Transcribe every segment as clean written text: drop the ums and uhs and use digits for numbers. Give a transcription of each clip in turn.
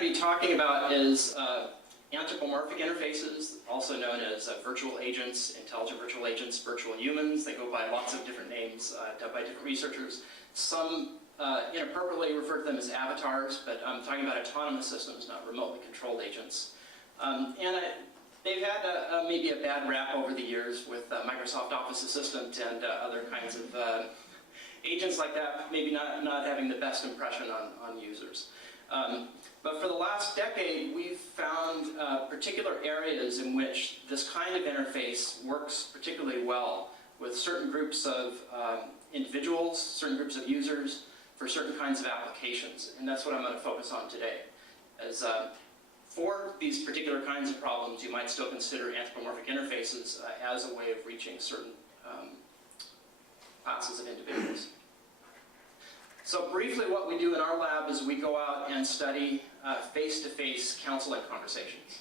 going to be talking about is anthropomorphic interfaces, also known as virtual agents, intelligent virtual agents, virtual humans. They go by lots of different names dubbed by different researchers. Some inappropriately refer to them as avatars, but I'm talking about autonomous systems, not remotely controlled agents. They've had maybe a bad rap over the years with Microsoft Office Assistant and other kinds of agents like that, maybe not having the best impression on users. But for the last decade, we've found particular areas in which this kind of interface works particularly well with certain groups of individuals, certain groups of users, for certain kinds of applications. And that's what I'm going to focus on today. As for these particular kinds of problems, you might still consider anthropomorphic interfaces as a way of reaching certain classes of individuals. So briefly, what we do in our lab is we go out and study face-to-face counseling conversations.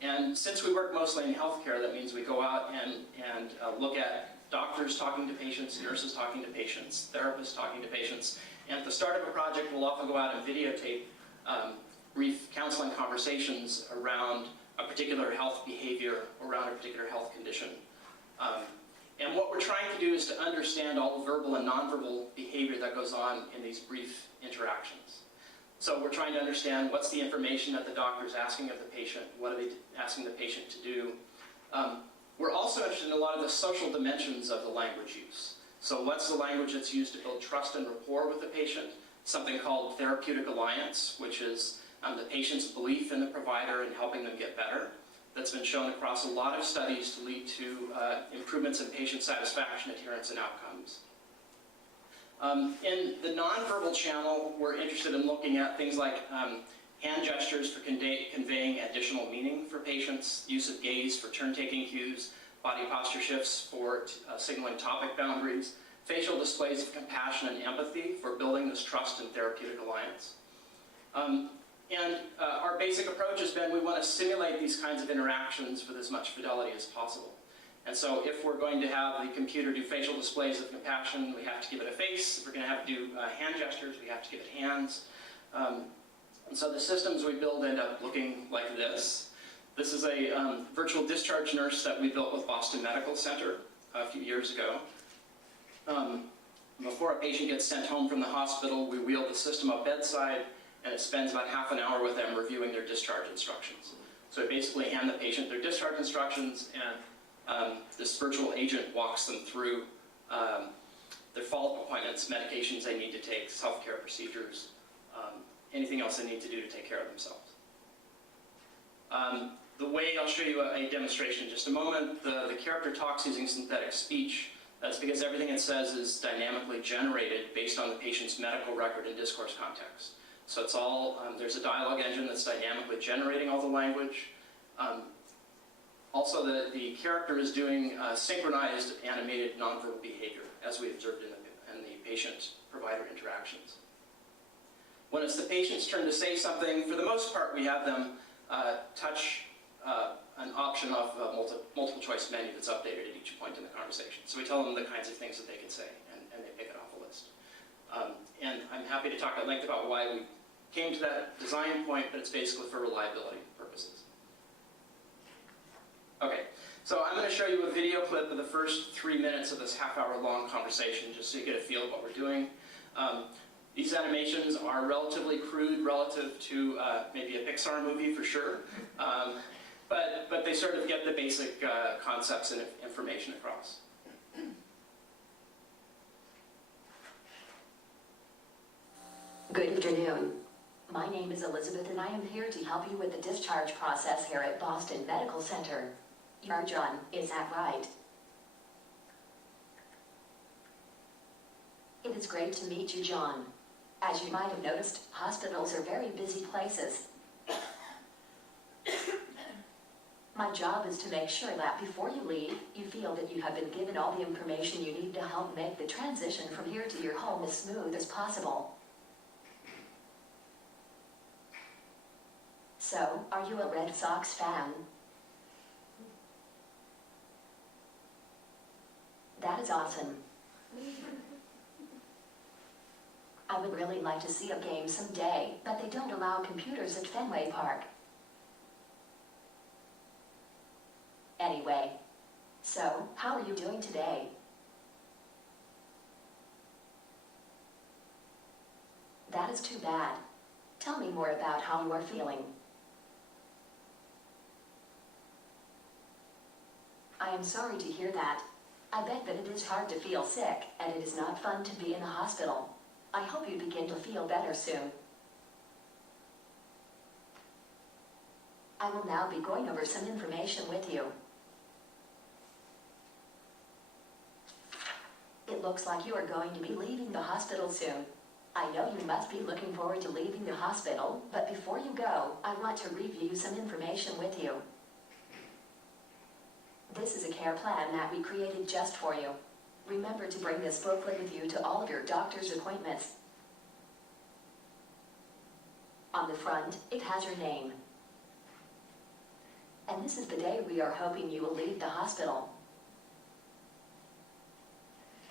And since we work mostly in healthcare, that means we go out and look at doctors talking to patients, nurses talking to patients, therapists talking to patients. And at the start of a project, we'll often go out and videotape brief counseling conversations around a particular health behavior, around a particular health condition. And what we're trying to do is to understand all the verbal and nonverbal behavior that goes on in these brief interactions. So we're trying to understand what's the information that the doctor is asking of the patient, what are they asking the patient to do. We're also interested in a lot of the social dimensions of the language use. So what's the language that's used to build trust and rapport with the patient? Something called therapeutic alliance, which is the patient's belief in the provider and helping them get better. That's been shown across a lot of studies to lead to improvements in patient satisfaction, adherence, and outcomes. In the nonverbal channel, we're interested in looking at things like hand gestures for conveying additional meaning for patients, use of gaze for turn-taking cues, body posture shifts for signaling topic boundaries, facial displays of compassion and empathy for building this trust and therapeutic alliance. Our basic approach has been we want to simulate these kinds of interactions with as much fidelity as possible. And so if we're going to have the computer do facial displays of compassion, we have to give it a face. If we're going to have to do hand gestures, we have to give it hands. And so the systems we build end up looking like this. This is a virtual discharge nurse that we built with Boston Medical Center a few years ago. Before a patient gets sent home from the hospital, we wheel the system up bedside, and it spends about half an hour with them reviewing their discharge instructions. So we basically hand the patient their discharge instructions, and this virtual agent walks them through their follow-up appointments, medications they need to take, self-care procedures, anything else they need to do to take care of themselves. The way I'll show you a demonstration in just a moment, the character talks using synthetic speech. That's because everything it says is dynamically generated based on the patient's medical record and discourse context. So it's all, there's a dialogue engine that's dynamically generating all the language. Also, the character is doing synchronized animated nonverbal behavior, as we observed in the patient-provider interactions. When it's the patient's turn to say something, for the most part, we have them touch an option of a multiple choice menu that's updated at each point in the conversation. So we tell them the kinds of things that they can say, and they pick it off a list. And I'm happy to talk at length about why we came to that design point, but it's basically for reliability purposes. Okay, so I'm going to show you a video clip of the first 3 minutes of this half-hour-long conversation, just so you get a feel of what we're doing. These animations are relatively crude relative to maybe a Pixar movie for sure, but they sort of get the basic concepts and information across. Good afternoon. My name is Elizabeth, and I am here to help you with the discharge process here at Boston Medical Center. You're John, is that right? It is great to meet you, John. As you might have noticed, hospitals are very busy places. My job is to make sure that before you leave, you feel that you have been given all the information you need to help make the transition from here to your home as smooth as possible. So, are you a Red Sox fan? That is awesome. I I would really like to see a game someday, but they don't allow computers at Fenway Park. Anyway, so, how are you doing today? That is too bad. Tell me more about how you are feeling. I am sorry to hear that. I bet that it is hard to feel sick, and it is not fun to be in the hospital. I hope you begin to feel better soon. I will now be going over some information with you. It looks like you are going to be leaving the hospital soon. I know you must be looking forward to leaving the hospital, but before you go, I want to review some information with you. This is a care plan that we created just for you. Remember to bring this booklet with you to all of your doctor's appointments. On the front, it has your name. And this is the day we are hoping you will leave the hospital.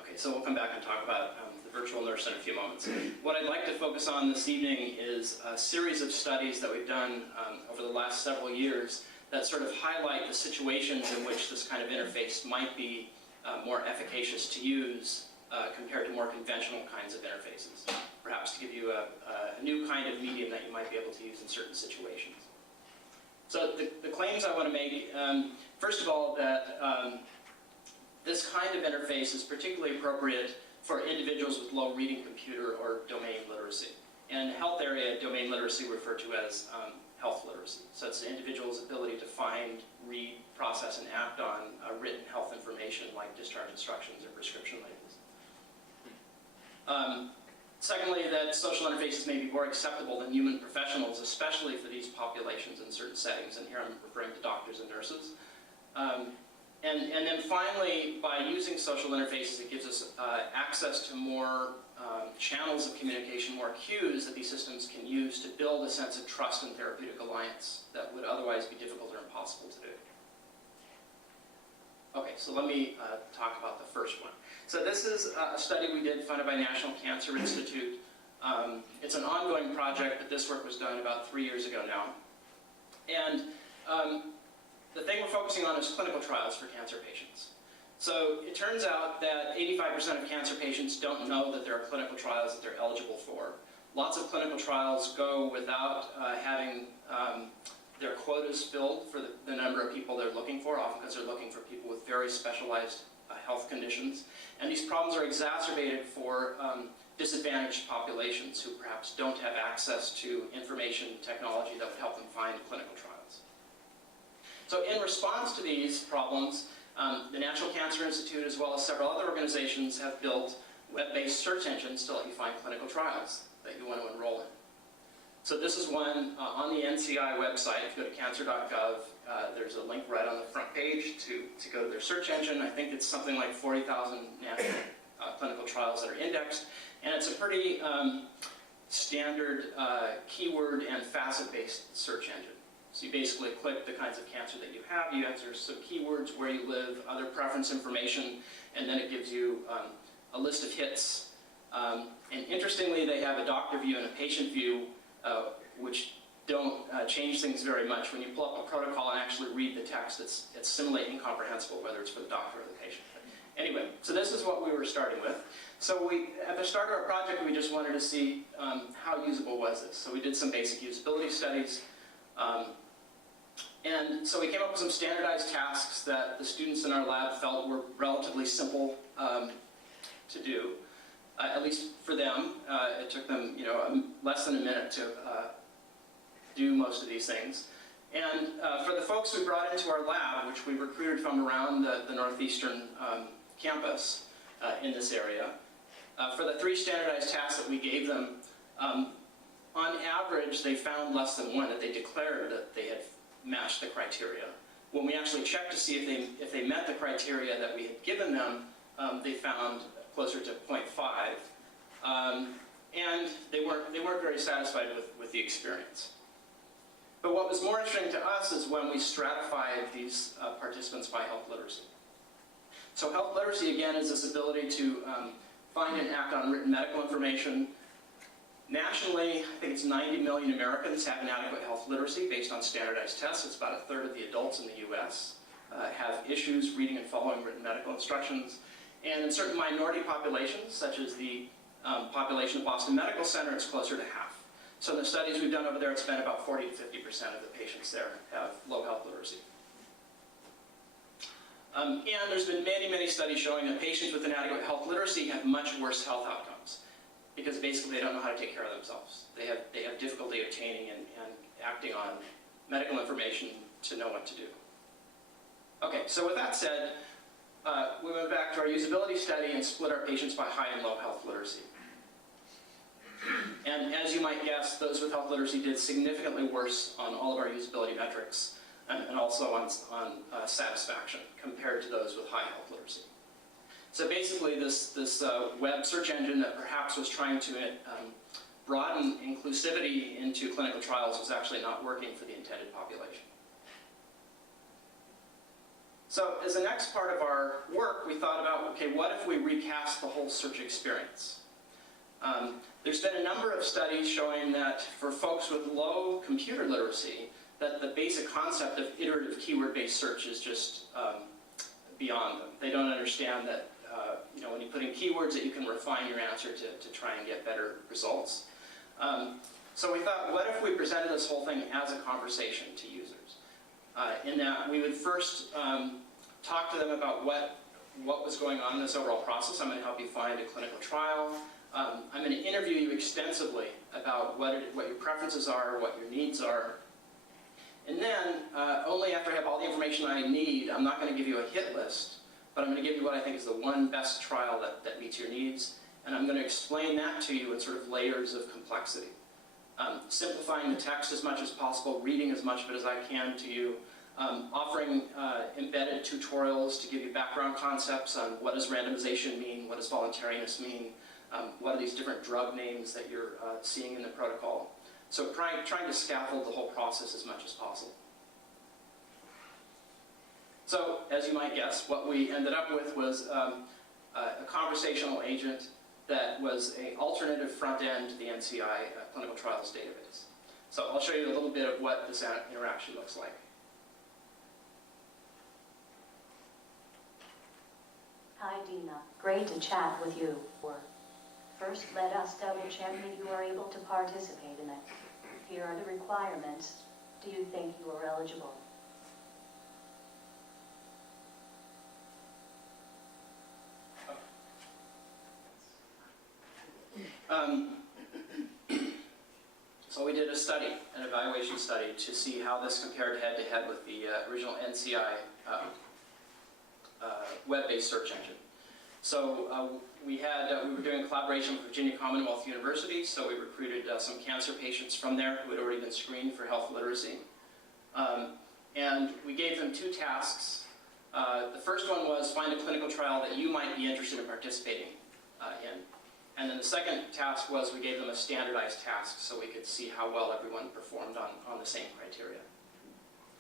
Okay, so we'll come back and talk about the virtual nurse in a few moments. What I'd like to focus on this evening is a series of studies that we've done over the last several years that sort of highlight the situations in which this kind of interface might be more efficacious to use compared to more conventional kinds of interfaces. Perhaps to give you a new kind of medium that you might be able to use in certain situations. So the claims I want to make, first of all, that this kind of interface is particularly appropriate for individuals with low reading computer or domain literacy. In the health area, domain literacy referred to as health literacy. So it's the individual's ability to find, read, process, and act on written health information like discharge instructions or prescription labels. Secondly, that social interfaces may be more acceptable than human professionals, especially for these populations in certain settings, and here I'm referring to doctors and nurses. And then finally, by using social interfaces, it gives us access to more channels of communication, more cues that these systems can use to build a sense of trust and therapeutic alliance that would otherwise be difficult or impossible to do. Okay, so let me talk about the first one. So this is a study we did funded by National Cancer Institute. It's an ongoing project, but this work was done about 3 years ago now. And the thing we're focusing on is clinical trials for cancer patients. So it turns out that 85% of cancer patients don't know that there are clinical trials that they're eligible for. Lots of clinical trials go without having their quotas filled for the number of people they're looking for, often because they're looking for people with very specialized health conditions. And these problems are exacerbated for disadvantaged populations who perhaps don't have access to information technology that would help them find clinical trials. So in response to these problems, the National Cancer Institute, as well as several other organizations, have built web-based search engines to let you find clinical trials that you want to enroll in. So this is one on the NCI website. If you go to cancer.gov, there's a link right on the front page to go to their search engine. I think it's something like 40,000 national clinical trials that are indexed. And it's a pretty standard keyword and facet-based search engine. So you basically click the kinds of cancer that you have, you enter some keywords, where you live, other preference information, and then it gives you a list of hits. And interestingly, they have a doctor view and a patient view, which don't change things very much. When you pull up a protocol and actually read the text, it's similarly incomprehensible, whether it's for the doctor or the patient. But anyway, so this is what we were starting with. So at the start of our project, we just wanted to see how usable was this. So we did some basic usability studies. And so we came up with some standardized tasks that the students in our lab felt were relatively simple to do, at least for them. It took them, less than a minute to do most of these things. And for the folks we brought into our lab, which we recruited from around the Northeastern campus in this area, for the 3 standardized tasks that we gave them, on average, they found less than 1 that they declared that they had matched the criteria. When we actually checked to see if they met the criteria that we had given them, they found closer to 0.5, and they weren't very satisfied with the experience. But what was more interesting to us is when we stratified these participants by health literacy. So health literacy, again, is this ability to find and act on written medical information, Nationally, I think it's 90 million Americans have inadequate health literacy based on standardized tests. It's about a third of the adults in the U.S. Have issues reading and following written medical instructions. And in certain minority populations, such as the population of Boston Medical Center, it's closer to half. So in the studies we've done over there, it's been about 40 to 50% of the patients there have low health literacy. And there's been many, many studies showing that patients with inadequate health literacy have much worse health outcomes because basically they don't know how to take care of themselves. They have difficulty obtaining and acting on medical information to know what to do. Okay, so with that said, we went back to our usability study and split our patients by high and low health literacy. And as you might guess, those with health literacy did significantly worse on all of our usability metrics and also on satisfaction compared to those with high health literacy. So basically this web search engine that perhaps was trying to broaden inclusivity into clinical trials was actually not working for the intended population. So as the next part of our work, we thought about, okay, what if we recast the whole search experience? There's been a number of studies showing that for folks with low computer literacy, that the basic concept of iterative keyword-based search is just beyond them. They don't understand that when you put in keywords that you can refine your answer to try and get better results. So we thought, what if we presented this whole thing as a conversation to users? In that we would first talk to them about what was going on in this overall process. I'm going to help you find a clinical trial. I'm going to interview you extensively about what your preferences are, what your needs are. And then, only after I have all the information I need, I'm not going to give you a hit list, but I'm going to give you what I think is the one best trial that meets your needs. And I'm going to explain that to you in sort of layers of complexity. Simplifying the text as much as possible, reading as much of it as I can to you, offering embedded tutorials to give you background concepts on what does randomization mean, what does voluntariness mean, what are these different drug names that you're seeing in the protocol. So trying to scaffold the whole process as much as possible. So, as you might guess, what we ended up with was a conversational agent that was an alternative front end to the NCI clinical trials database. So I'll show you a little bit of what this interaction looks like. Hi, Dina. Great to chat with you. First, let us double check that you are able to participate in it. Here are the requirements. Do you think you are eligible? So we did a study, an evaluation study, to see how this compared head-to-head with the original NCI web-based search engine. So we were doing a collaboration with Virginia Commonwealth University, so we recruited some cancer patients from there who had already been screened for health literacy. And we gave them two tasks. The first one was find a clinical trial that you might be interested in participating in. And then the second task was we gave them a standardized task so we could see how well everyone performed on the same criteria.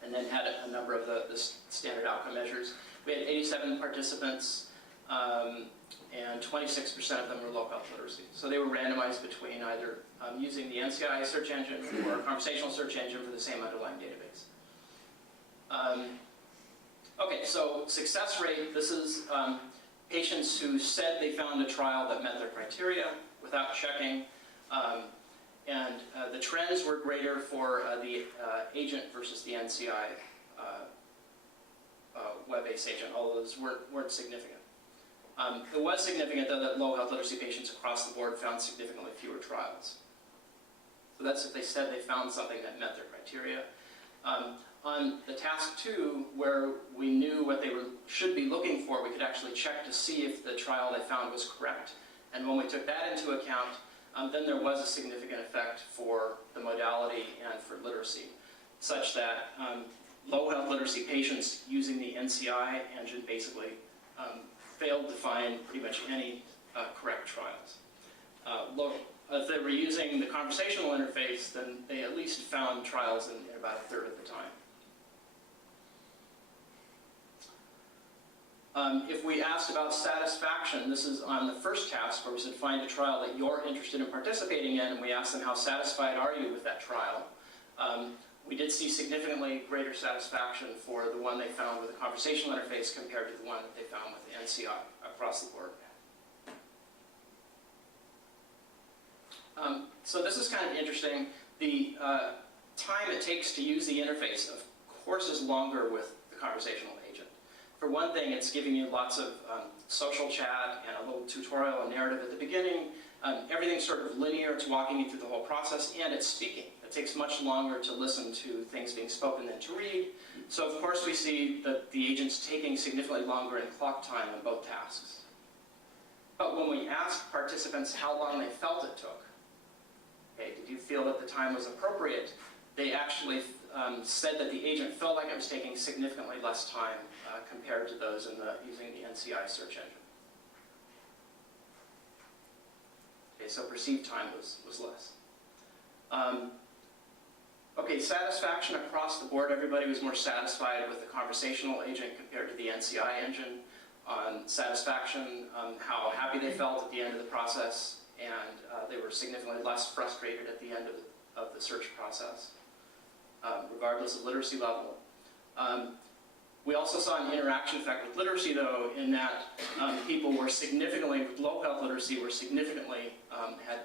And then had a number of the standard outcome measures. We had 87 participants, and 26% of them were low health literacy. So they were randomized between either using the NCI search engine or a conversational search engine for the same underlying database. Okay, so success rate, this is patients who said they found a trial that met their criteria without checking. And the trends were greater for the agent versus the NCI web-based agent, although those weren't significant. It was significant, though, that low health literacy patients across the board found significantly fewer trials. So that's if they said they found something that met their criteria. On the task 2, where we knew what they should be looking for, we could actually check to see if the trial they found was correct. And when we took that into account, then there was a significant effect for the modality and for literacy, such that low health literacy patients using the NCI engine basically failed to find pretty much any correct trials. If they were using the conversational interface, then they at least found trials in about a third of the time. If we asked about satisfaction, this is on the first task where we said find a trial that you're interested in participating in, and we asked them how satisfied are you with that trial. We did see significantly greater satisfaction for the one they found with a conversational interface compared to the one that they found with the NCI across the board. So this is kind of interesting. The time it takes to use the interface, of course, is longer with the conversational agent. For one thing, it's giving you lots of social chat and a little tutorial and narrative at the beginning. Everything's sort of linear. It's walking you through the whole process, and it's speaking. It takes much longer to listen to things being spoken than to read. So of course we see that the agent's taking significantly longer in clock time on both tasks. But when we asked participants how long they felt it took, okay, did you feel that the time was appropriate, they actually said that the agent felt like it was taking significantly less time compared to those using the NCI search engine. Okay, so perceived time was less. Okay, satisfaction across the board. Everybody was more satisfied with the conversational agent compared to the NCI engine. Satisfaction, how happy they felt at the end of the process, and they were significantly less frustrated at the end of the search process, regardless of literacy level. We also saw an interaction effect with literacy, though, in that people were significantly, with low health literacy, were significantly, had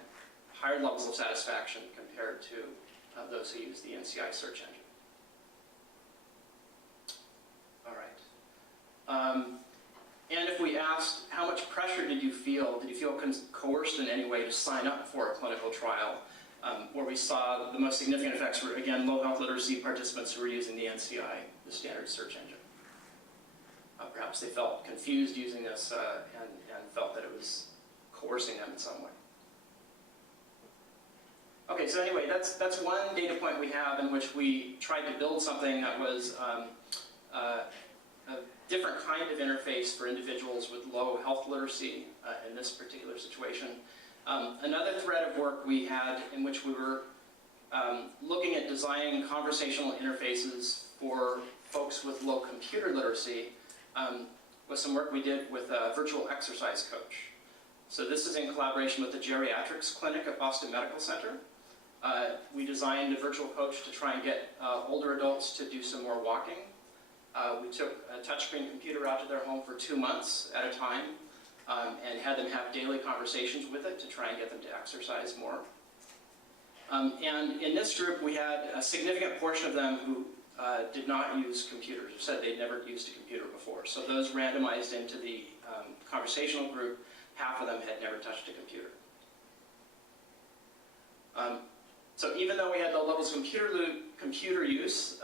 higher levels of satisfaction compared to those who use the NCI search engine. All right. And if we asked, how much pressure did you feel? Did you feel coerced in any way to sign up for a clinical trial? Where we saw the most significant effects were, again, low health literacy participants who were using the NCI, the standard search engine. Perhaps they felt confused using this and felt that it was coercing them in some way. Okay, so anyway, that's one data point we have in which we tried to build something that was a different kind of interface for individuals with low health literacy in this particular situation. Another thread of work we had in which we were looking at designing conversational interfaces for folks with low computer literacy was some work we did with a virtual exercise coach. So this is in collaboration with the geriatrics clinic at Boston Medical Center. We designed a virtual coach to try and get older adults to do some more walking. We took a touchscreen computer out to their home for 2 months at a time and had them have daily conversations with it to try and get them to exercise more. And in this group, we had a significant portion of them who did not use computers, who said they'd never used a computer before. So those randomized into the conversational group, half of them had never touched a computer. So even though we had low levels of computer use,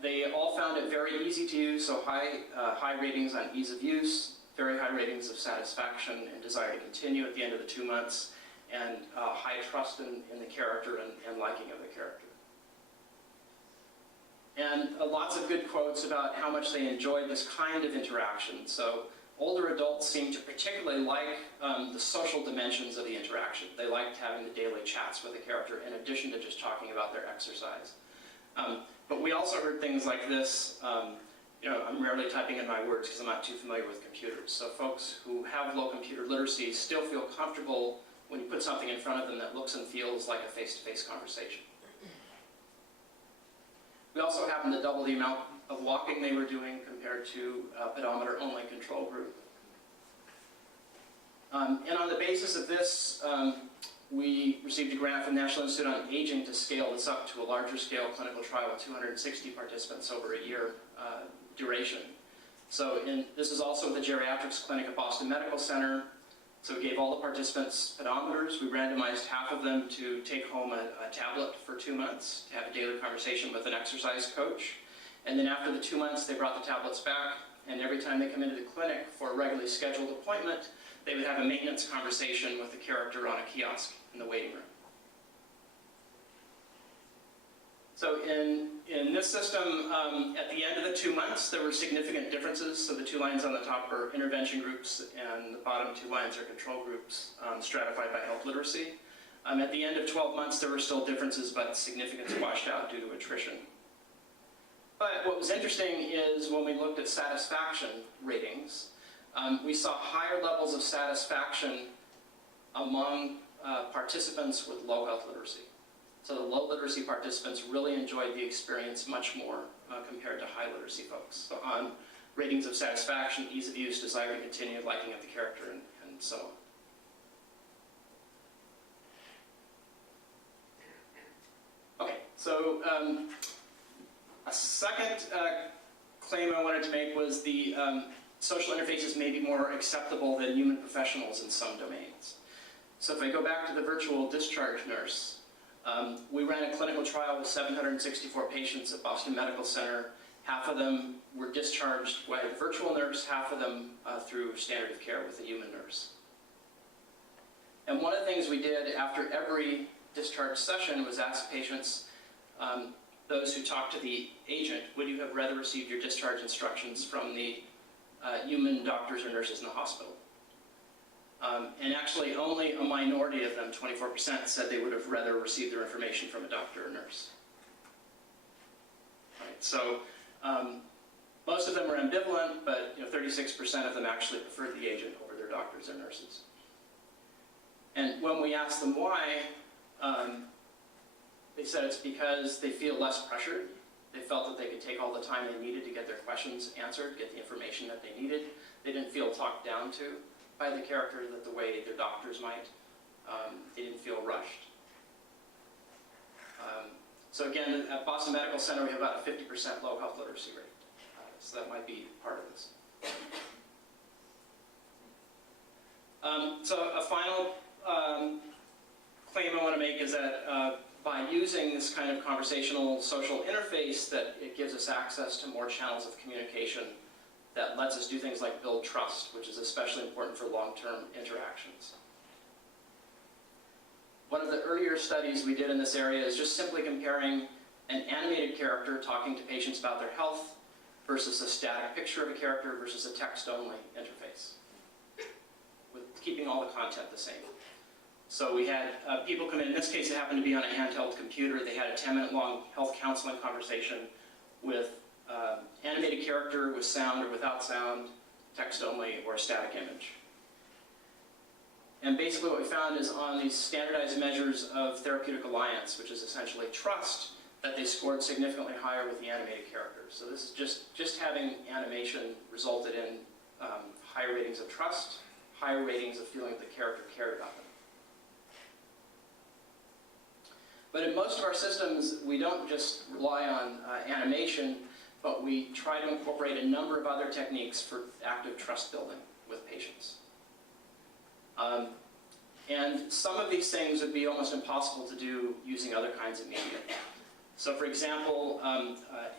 they all found it very easy to use, so high ratings on ease of use, very high ratings of satisfaction and desire to continue at the end of the 2 months, and high trust in the character and liking of the character. And lots of good quotes about how much they enjoyed this kind of interaction. So older adults seem to particularly like the social dimensions of the interaction. They liked having the daily chats with the character in addition to just talking about their exercise. But we also heard things like this, I'm rarely typing in my words because I'm not too familiar with computers. So folks who have low computer literacy still feel comfortable when you put something in front of them that looks and feels like a face-to-face conversation. We also happened to double the amount of walking they were doing compared to a pedometer-only control group. And on the basis of this, we received a grant from the National Institute on Aging to scale this up to a larger scale clinical trial with 260 participants over a year duration. So this is also the geriatrics clinic at Boston Medical Center. So we gave all the participants pedometers. We randomized half of them to take home a tablet for 2 months to have a daily conversation with an exercise coach. And then after the 2 months, they brought the tablets back, and every time they come into the clinic for a regularly scheduled appointment, they would have a maintenance conversation with the character on a kiosk in the waiting room. So in this system, at the end of the 2 months, there were significant differences. So the 2 lines on the top are intervention groups, and the bottom 2 lines are control groups stratified by health literacy. At the end of 12 months, there were still differences, but significance washed out due to attrition. But what was interesting is when we looked at satisfaction ratings, we saw higher levels of satisfaction among participants with low health literacy. So the low literacy participants really enjoyed the experience much more compared to high literacy folks. So on ratings of satisfaction, ease of use, desire to continue, liking of the character, and so on. Okay, so a second claim I wanted to make was the social interfaces may be more acceptable than human professionals in some domains. So if I go back to the virtual discharge nurse, we ran a clinical trial with 764 patients at Boston Medical Center. Half of them were discharged by a virtual nurse, half of them through standard of care with a human nurse. And one of the things we did after every discharge session was ask patients, those who talked to the agent, would you have rather received your discharge instructions from the human doctors or nurses in the hospital? And actually only a minority of them, 24%, said they would have rather received their information from a doctor or nurse. Right, so most of them were ambivalent, but 36% of them actually preferred the agent over their doctors or nurses. And when we asked them why, they said it's because they feel less pressured. They felt that they could take all the time they needed to get their questions answered, get the information that they needed. They didn't feel talked down to by the character that the way their doctors might. They didn't feel rushed. So again, at Boston Medical Center, we have about a 50% low health literacy rate. So that might be part of this. So a final claim I want to make is that by using this kind of conversational social interface, that it gives us access to more channels of communication that lets us do things like build trust, which is especially important for long-term interactions. One of the earlier studies we did in this area is just simply comparing an animated character talking to patients about their health versus a static picture of a character versus a text-only interface, with keeping all the content the same. So we had people come in this case it happened to be on a handheld computer. They had a 10-minute long health counseling conversation with animated character with sound or without sound, text only, or a static image. And basically what we found is on these standardized measures of therapeutic alliance, which is essentially trust, that they scored significantly higher with the animated characters. So this is just having animation resulted in higher ratings of trust, higher ratings of feeling the character cared about them. But in most of our systems, we don't just rely on animation, but we try to incorporate a number of other techniques for active trust building with patients. And some of these things would be almost impossible to do using other kinds of media. So for example,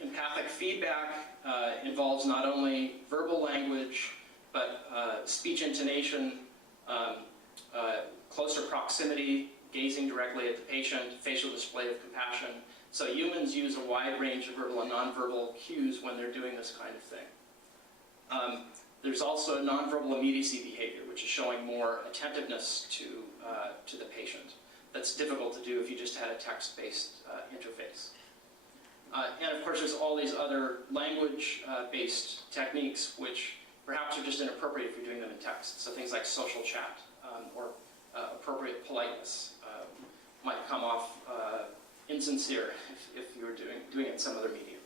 empathic feedback involves not only verbal language, but speech intonation, closer proximity, gazing directly at the patient, facial display of compassion. So humans use a wide range of verbal and nonverbal cues when they're doing this kind of thing. There's also nonverbal immediacy behavior, which is showing more attentiveness to the patient. That's difficult to do if you just had a text-based interface. And of course, there's all these other language-based techniques, which perhaps are just inappropriate if you're doing them in text. So things like social chat or appropriate politeness might come off insincere if you were doing it in some other medium.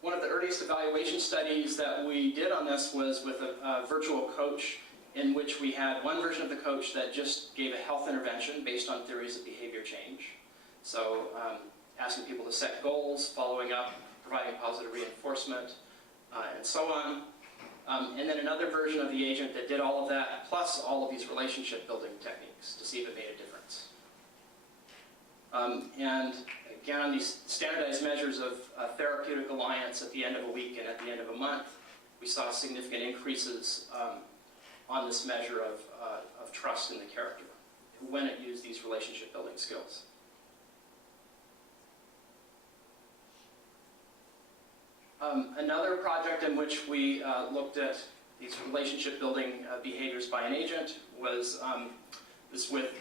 One of the earliest evaluation studies that we did on this was with a virtual coach, in which we had one version of the coach that just gave a health intervention based on theories of behavior change. So asking people to set goals, following up, providing positive reinforcement, and so on. And then another version of the agent that did all of that, plus all of these relationship building techniques to see if it made a difference. And again, on these standardized measures of therapeutic alliance at the end of a week and at the end of a month, we saw significant increases on this measure of trust in the character when it used these relationship building skills. Another project in which we looked at these relationship building behaviors by an agent was this with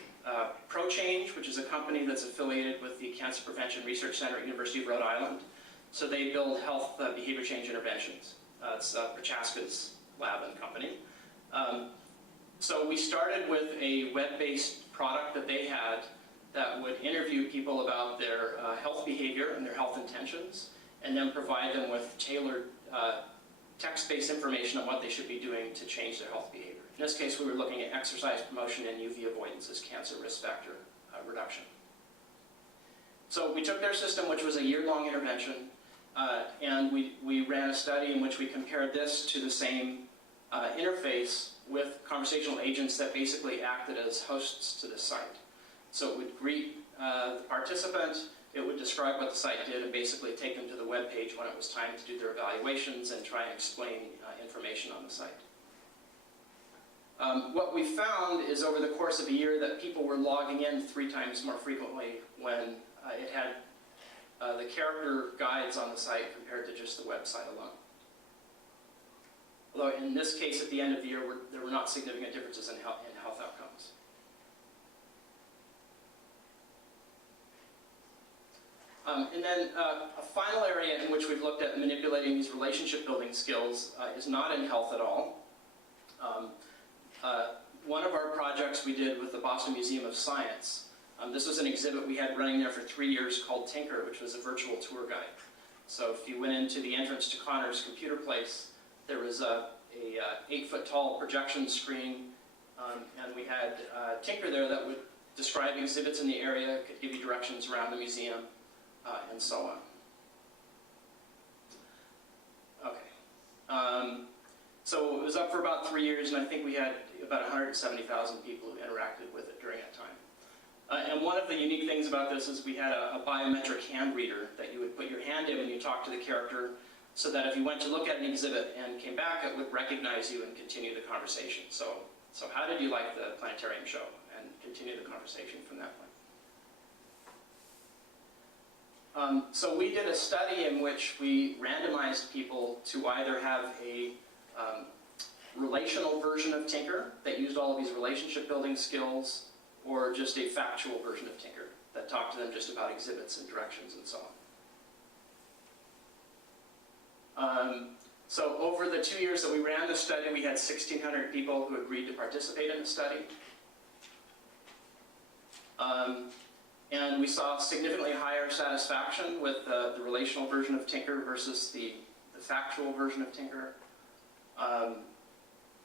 ProChange, which is a company that's affiliated with the Cancer Prevention Research Center at University of Rhode Island. So they build health behavior change interventions. It's Prochaska's lab and company. So we started with a web-based product that they had that would interview people about their health behavior and their health intentions, and then provide them with tailored text-based information on what they should be doing to change their health behavior. In this case, we were looking at exercise promotion and UV avoidance as cancer risk factor reduction. So we took their system, which was a year-long intervention, and we ran a study in which we compared this to the same interface with conversational agents that basically acted as hosts to the site. So it would greet the participant, it would describe what the site did, and basically take them to the web page when it was time to do their evaluations and try and explain information on the site. What we found is over the course of a year that people were logging in 3 times more frequently when it had the character guides on the site compared to just the website alone. Although in this case, at the end of the year, there were not significant differences in health outcomes. And then a final area in which we've looked at manipulating these relationship building skills is not in health at all. One of our projects we did with the Boston Museum of Science, this was an exhibit we had running there for 3 years called Tinker, which was a virtual tour guide. So if you went into the entrance to Connor's computer place, there was a 8-foot tall projection screen, and we had Tinker there that would describe exhibits in the area, could give you directions around the museum, and so on. Okay. So it was up for about 3 years, and I think we had about 170,000 people who interacted with it during that time. And one of the unique things about this is we had a biometric hand reader that you would put your hand in when you talk to the character, so that if you went to look at an exhibit and came back, it would recognize you and continue the conversation. So how did you like the planetarium show? And continue the conversation from that point. So we did a study in which we randomized people to either have a relational version of Tinker that used all of these relationship building skills, or just a factual version of Tinker that talked to them just about exhibits and directions and so on. So over the 2 years that we ran the study, we had 1,600 people who agreed to participate in the study. And we saw significantly higher satisfaction with the relational version of Tinker versus the factual version of Tinker.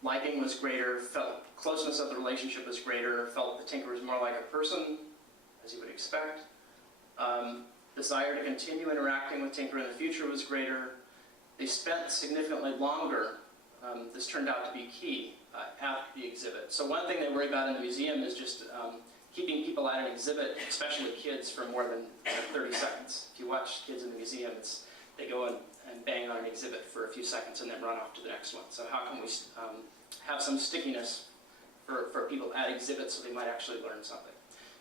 Liking was greater, felt closeness of the relationship was greater, felt the Tinker was more like a person, as you would expect. Desire to continue interacting with Tinker in the future was greater. They spent significantly longer, this turned out to be key, at the exhibit. So one thing they worry about in the museum is just keeping people at an exhibit, especially kids, for more than 30 seconds. If you watch kids in the museum, they go and bang on an exhibit for a few seconds and then run off to the next one. So how can we have some stickiness for people at exhibits so they might actually learn something?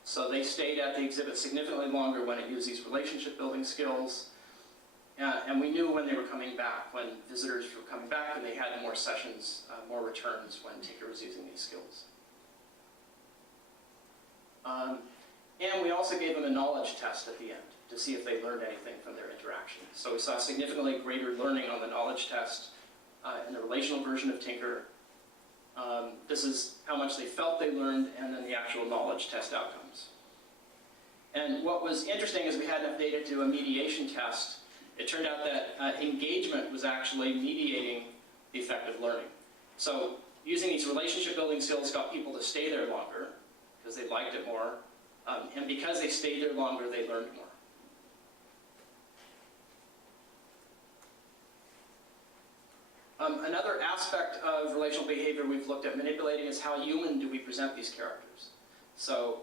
So they stayed at the exhibit significantly longer when it used these relationship building skills. And we knew when they were coming back, when visitors were coming back, and they had more sessions, more returns when Tinker was using these skills. And we also gave them a knowledge test at the end to see if they learned anything from their interaction. So we saw significantly greater learning on the knowledge test in the relational version of Tinker. This is how much they felt they learned, and then the actual knowledge test outcomes. And what was interesting is we had enough data to do a mediation test. It turned out that engagement was actually mediating the effective learning. So using these relationship building skills got people to stay there longer because they liked it more. And because they stayed there longer, they learned more. Another aspect of relational behavior we've looked at manipulating is how human do we present these characters. So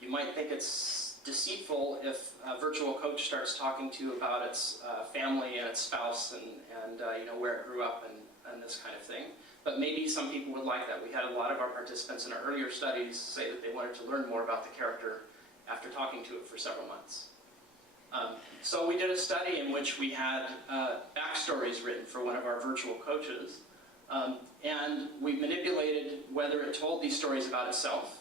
you might think it's deceitful if a virtual coach starts talking to you about its family and its spouse and you know, where it grew up and this kind of thing. But maybe some people would like that. We had a lot of our participants in our earlier studies say that they wanted to learn more about the character after talking to it for several months. So we did a study in which we had backstories written for one of our virtual coaches, and we manipulated whether it told these stories about itself,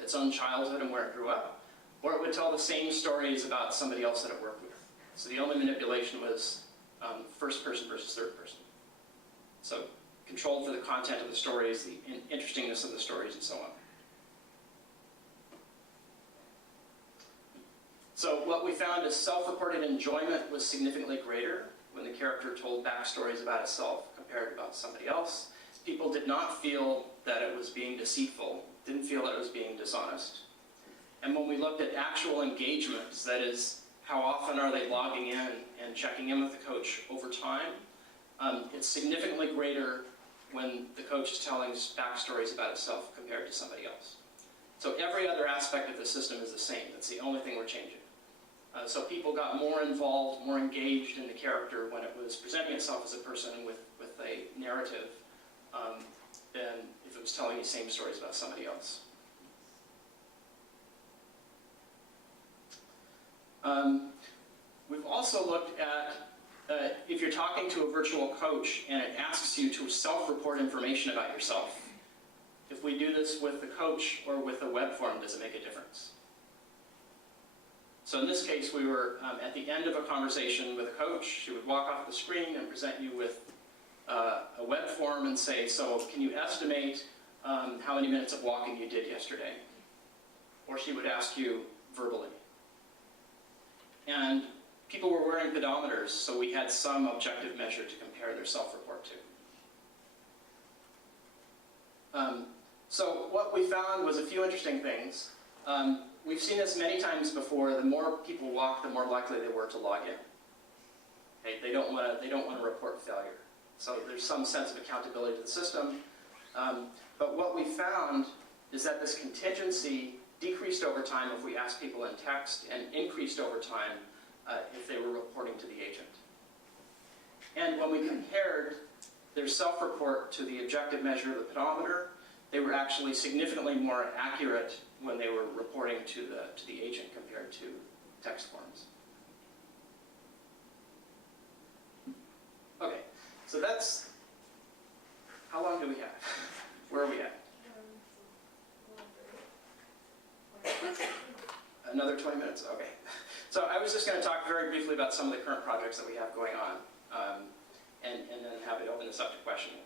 its own childhood and where it grew up, or it would tell the same stories about somebody else that it worked with. So the only manipulation was first person versus third person. So controlled for the content of the stories, the interestingness of the stories, and so on. So what we found is self-reported enjoyment was significantly greater when the character told backstories about itself compared to about somebody else. People did not feel that it was being deceitful, didn't feel that it was being dishonest. And when we looked at actual engagements, that is, how often are they logging in and checking in with the coach over time, it's significantly greater when the coach is telling backstories about itself compared to somebody else. So every other aspect of the system is the same. That's the only thing we're changing. So people got more involved, more engaged in the character when it was presenting itself as a person with a narrative than if it was telling the same stories about somebody else. We've also looked at if you're talking to a virtual coach and it asks you to self-report information about yourself. If we do this with the coach or with a web form, does it make a difference? So in this case, we were at the end of a conversation with a coach. She would walk off the screen and present you with a web form and say, so can you estimate how many minutes of walking you did yesterday? Or she would ask you verbally. And people were wearing pedometers, so we had some objective measure to compare their self-report to. So what we found was a few interesting things. We've seen this many times before. The more people walk, the more likely they were to log in. Okay? They don't want to report failure. So there's some sense of accountability to the system. But what we found is that this contingency decreased over time if we asked people in text, and increased over time if they were reporting to the agent. And when we compared their self-report to the objective measure of the pedometer, they were actually significantly more accurate when they were reporting to the agent compared to text forms. Okay, so that's, how long do we have? Where are we at? Another 20 minutes, okay. So I was just going to talk very briefly about some of the current projects that we have going on, and then happy to open this up to questioning.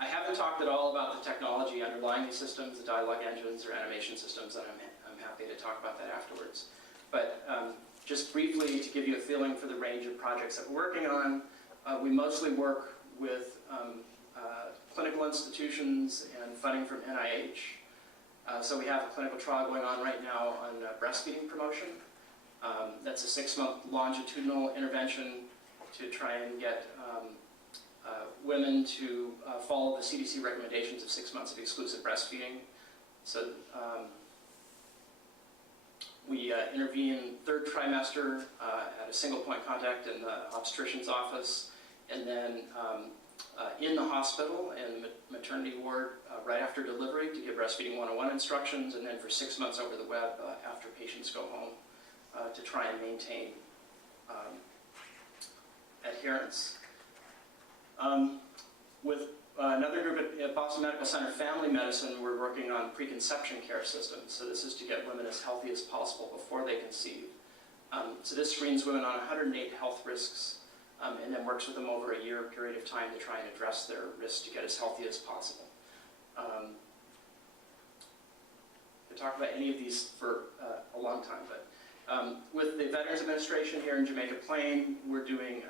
I haven't talked at all about the technology underlying these systems, the dialogue engines or animation systems, and I'm happy to talk about that afterwards. But just briefly to give you a feeling for the range of projects that we're working on, we mostly work with clinical institutions and funding from NIH. So we have a clinical trial going on right now on breastfeeding promotion. That's a 6-month longitudinal intervention to try and get women to follow the CDC recommendations of 6 months of exclusive breastfeeding. So we intervene 3rd trimester at a single point contact in the obstetrician's office, and then in the hospital and maternity ward right after delivery to give breastfeeding 101 instructions, and then for 6 months over the web after patients go home to try and maintain adherence. With another group at Boston Medical Center Family Medicine, we're working on preconception care systems. So this is to get women as healthy as possible before they conceive. So this screens women on 108 health risks, and then works with them over a year period of time to try and address their risks to get as healthy as possible. I talked about any of these for a long time, but with the Veterans Administration here in Jamaica Plain, we're doing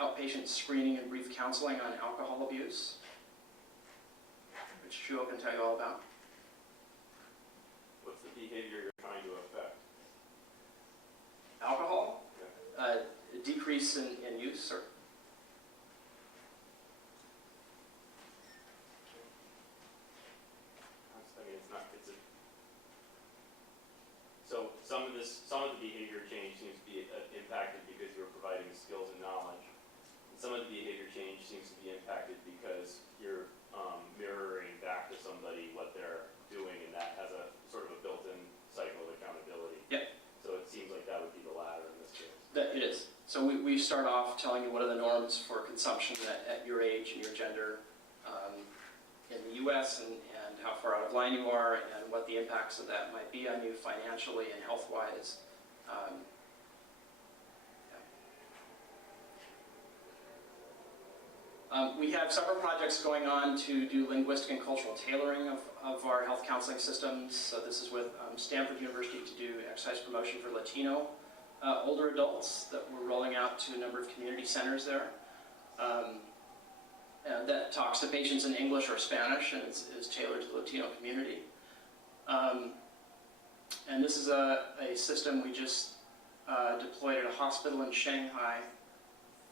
outpatient screening and brief counseling on alcohol abuse, which Shuo can tell you all about. What's the behavior you're trying to affect? Alcohol? Yeah. A decrease in use, or I mean, it's not. So some of the behavior change seems to be impacted because you're providing skills and knowledge. And some of the behavior change seems to be impacted because you're mirroring back to somebody what they're doing, and that has a sort of a built-in cycle of accountability. Yeah. So it seems like that would be the latter in this case. That it is. So we start off telling you what are the norms for consumption at your age and your gender in the U.S. and how far out of line you are and what the impacts of that might be on you financially and health-wise. We have several projects going on to do linguistic and cultural tailoring of our health counseling systems. So this is with Stanford University to do exercise promotion for Latino older adults that we're rolling out to a number of community centers there. That talks to patients in English or Spanish and is tailored to the Latino community. And this is a system we just deployed at a hospital in Shanghai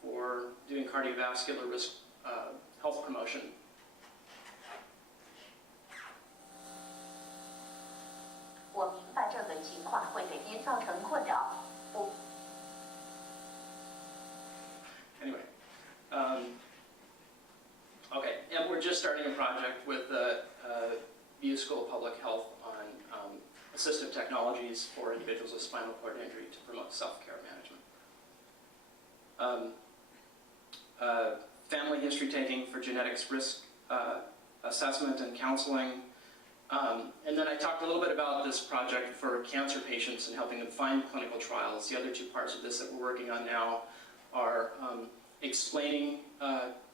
for doing cardiovascular risk health promotion. 我明白这个情况会给您造成困扰。 Anyway, okay, and we're just starting a project with the BU School of Public Health on assistive technologies for individuals with spinal cord injury to promote self-care management. Family history taking for genetics risk assessment and counseling. And then I talked a little bit about this project for cancer patients and helping them find clinical trials. The other two parts of this that we're working on now are explaining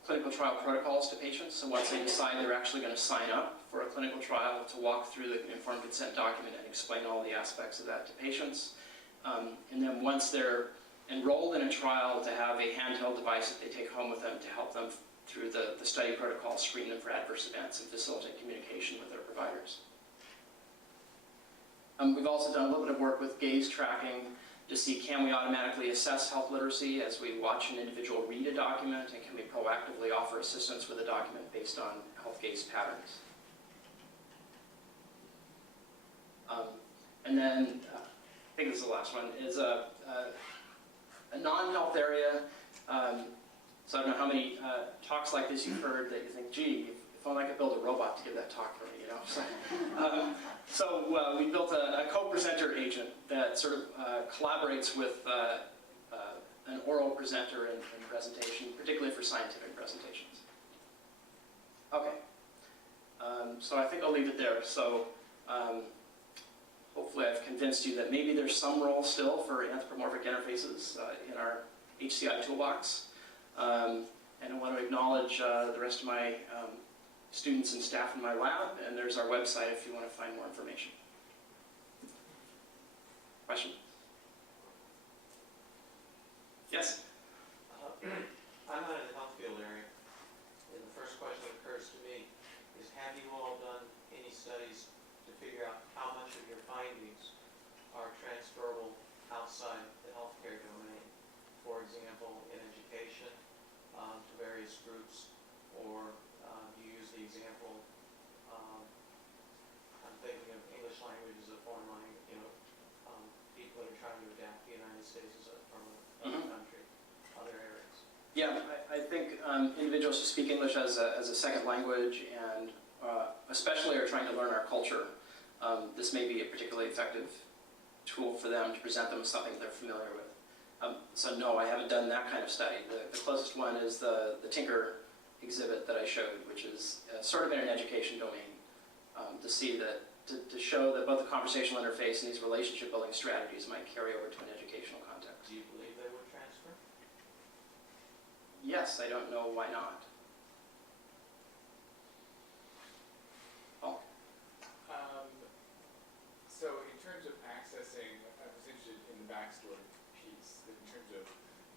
clinical trial protocols to patients. So once they decide they're actually going to sign up for a clinical trial, to walk through the informed consent document and explain all the aspects of that to patients. And then once they're enrolled in a trial, to have a handheld device that they take home with them to help them through the study protocol, screen them for adverse events, and facilitate communication with their providers. We've also done a little bit of work with gaze tracking to see, can we automatically assess health literacy as we watch an individual read a document, and can we proactively offer assistance with a document based on health gaze patterns. And then, I think this is the last one, is a non-health area. So I don't know how many talks like this you've heard that you think, gee, if only I could build a robot to give that talk for me, you know? So we built a co-presenter agent that sort of collaborates with an oral presenter in presentation, particularly for scientific presentations. Okay, so I think I'll leave it there. So hopefully I've convinced you that maybe there's some role still for anthropomorphic interfaces in our HCI toolbox. And I want to acknowledge the rest of my students and staff in my lab, and there's our website if you want to find more information. Question? Yes? I'm not in the health field area, and the first question that occurs to me is, have you all done any studies to figure out how much of your findings are transferable outside the healthcare domain? For example, in education, to various groups, or you use the example, I'm thinking of English language as a foreign language, you know, people that are trying to adapt to the United States from another country, other areas. Yeah, I think individuals who speak English as a second language and especially are trying to learn our culture, this may be a particularly effective tool for them to present them with something they're familiar with. So no, I haven't done that kind of study. The closest one is the Tinker exhibit that I showed, which is sort of in an education domain, to see that, to show that both the conversational interface and these relationship building strategies might carry over to an educational context. Do you believe they would transfer? Yes, I don't know why not. Oh. So in terms of accessing, I was interested in the backstory piece, in terms of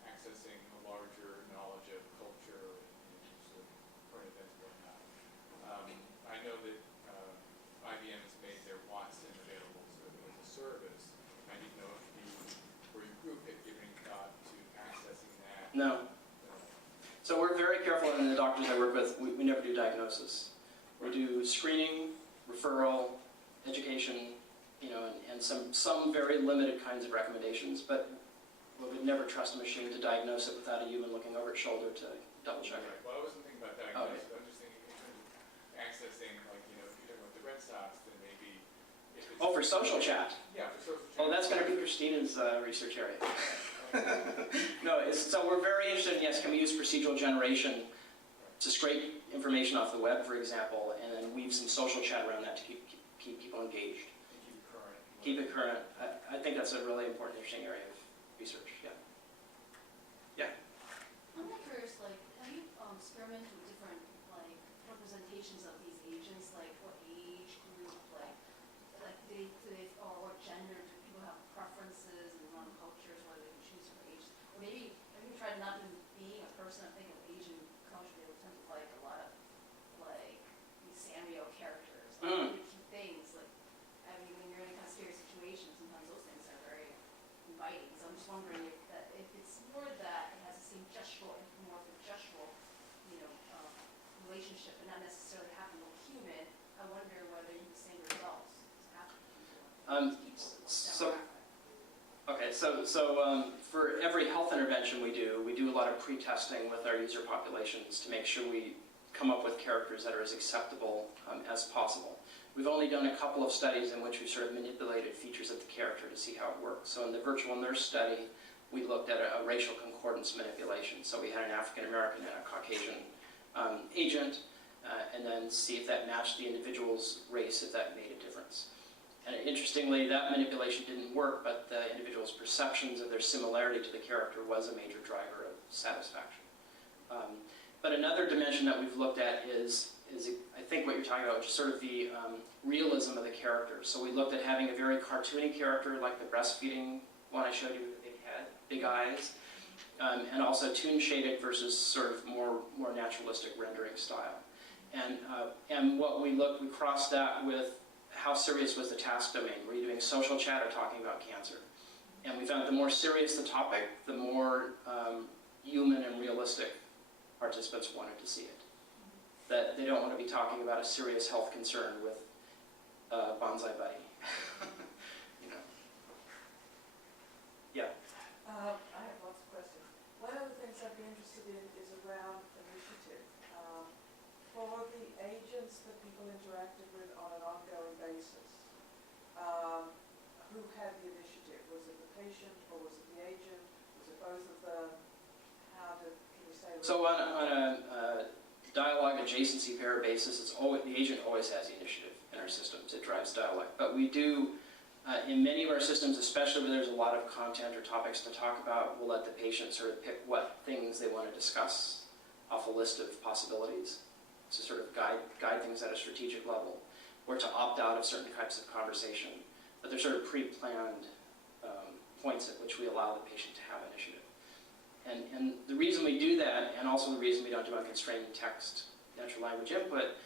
accessing a larger knowledge of culture and sort of current events going on. I know that IBM has made their Watson available sort of as a service. I didn't know if you or your group had given any thought to accessing that. No. So we're very careful in the doctors I work with. We never do diagnosis. We do screening, referral, education, you know, and some very limited kinds of recommendations, but we would never trust a machine to diagnose it without a human looking over its shoulder to double check it. Well, I wasn't thinking about diagnosis. I'm just thinking in terms of accessing, like, you know, if you're talking about the Red Sox, then maybe if it's... Oh, for social chat? Yeah, for social chat. Oh, that's going to be Christina's research area. No, so we're very interested in, yes, can we use procedural generation to scrape information off the web, for example, and then weave some social chat around that to keep people engaged. Keep it current. Keep it current. I think that's a really important, interesting area of research, yeah. Yeah? I'm curious, like, have you experimented So, okay, so for every health intervention we do a lot of pre-testing with our user populations to make sure we come up with characters that are as acceptable as possible. We've only done a couple of studies in which we sort of manipulated features of the character to see how it works. So in the virtual nurse study, we looked at a racial concordance manipulation. So we had an African American and a Caucasian agent, and then see if that matched the individual's race, if that made a difference. And interestingly, that manipulation didn't work, but the individual's perceptions of their similarity to the character was a major driver of satisfaction. But another dimension that we've looked at is I think what you're talking about, which is sort of the realism of the character. So we looked at having a very cartoony character, like the breastfeeding one I showed you with the big head, big eyes, and also tune-shaded versus sort of more naturalistic rendering style. And what we crossed that with how serious was the task domain. Were you doing social chat or talking about cancer? And we found the more serious the topic, the more human and realistic participants wanted to see it. That they don't want to be talking about a serious health concern with Bonsai Buddy. You know. Yeah. I have lots of questions. One of the things I'd be interested in is around initiative. For the agents that people interacted with on an ongoing basis, who had the initiative? Was it the patient or was it the agent? Was it both of them? Can you say? So on a dialogue adjacency pair basis, the agent always has the initiative in our systems. It drives dialogue. But we do, in many of our systems, especially where there's a lot of content or topics to talk about, we'll let the patient sort of pick what things they want to discuss off a list of possibilities to sort of guide things at a strategic level, or to opt out of certain types of conversation. But they're sort of pre-planned points at which we allow the patient to have initiative. And the reason we do that, and also the reason we don't do unconstrained text, natural language input,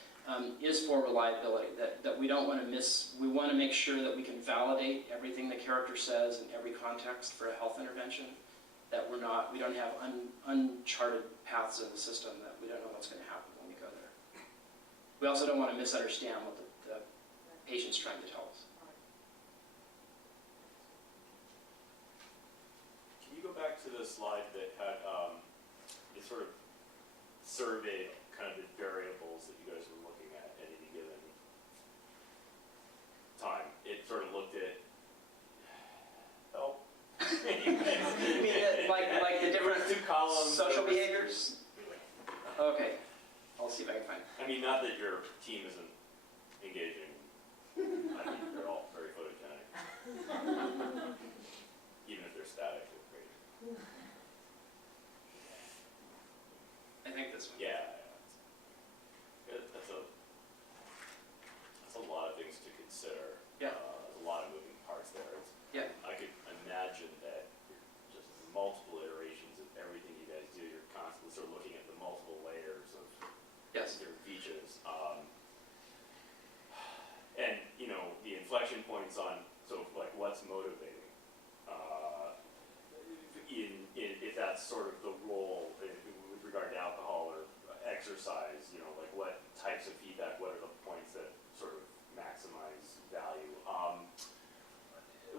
is for reliability. That we don't want to miss. We want to make sure that we can validate everything the character says in every context for a health intervention. That we don't have uncharted paths in the system that we don't know what's going to happen when we go there. We also don't want to misunderstand what the patient's trying to tell us. Can you go back to the slide that had, it sort of surveyed kind of the variables that you guys were looking at any given time? It sort of looked at, You mean like the different two columns, social behaviors? Okay, I'll see if I can find it. I mean, not that your team isn't engaging. I mean, they're all very photogenic. Even if they're static, they're great. I think this one. Yeah. That's a lot of things to consider. Yeah. There's a lot of moving parts there. Yeah. I could imagine that just multiple iterations of everything you guys do, you're constantly sort of looking at the multiple layers of Yes. different features. And, you know, the inflection points on, so like what's motivating, if that's sort of the role with regard to alcohol or exercise, you know, like what types of feedback, what are the points that sort of maximize value?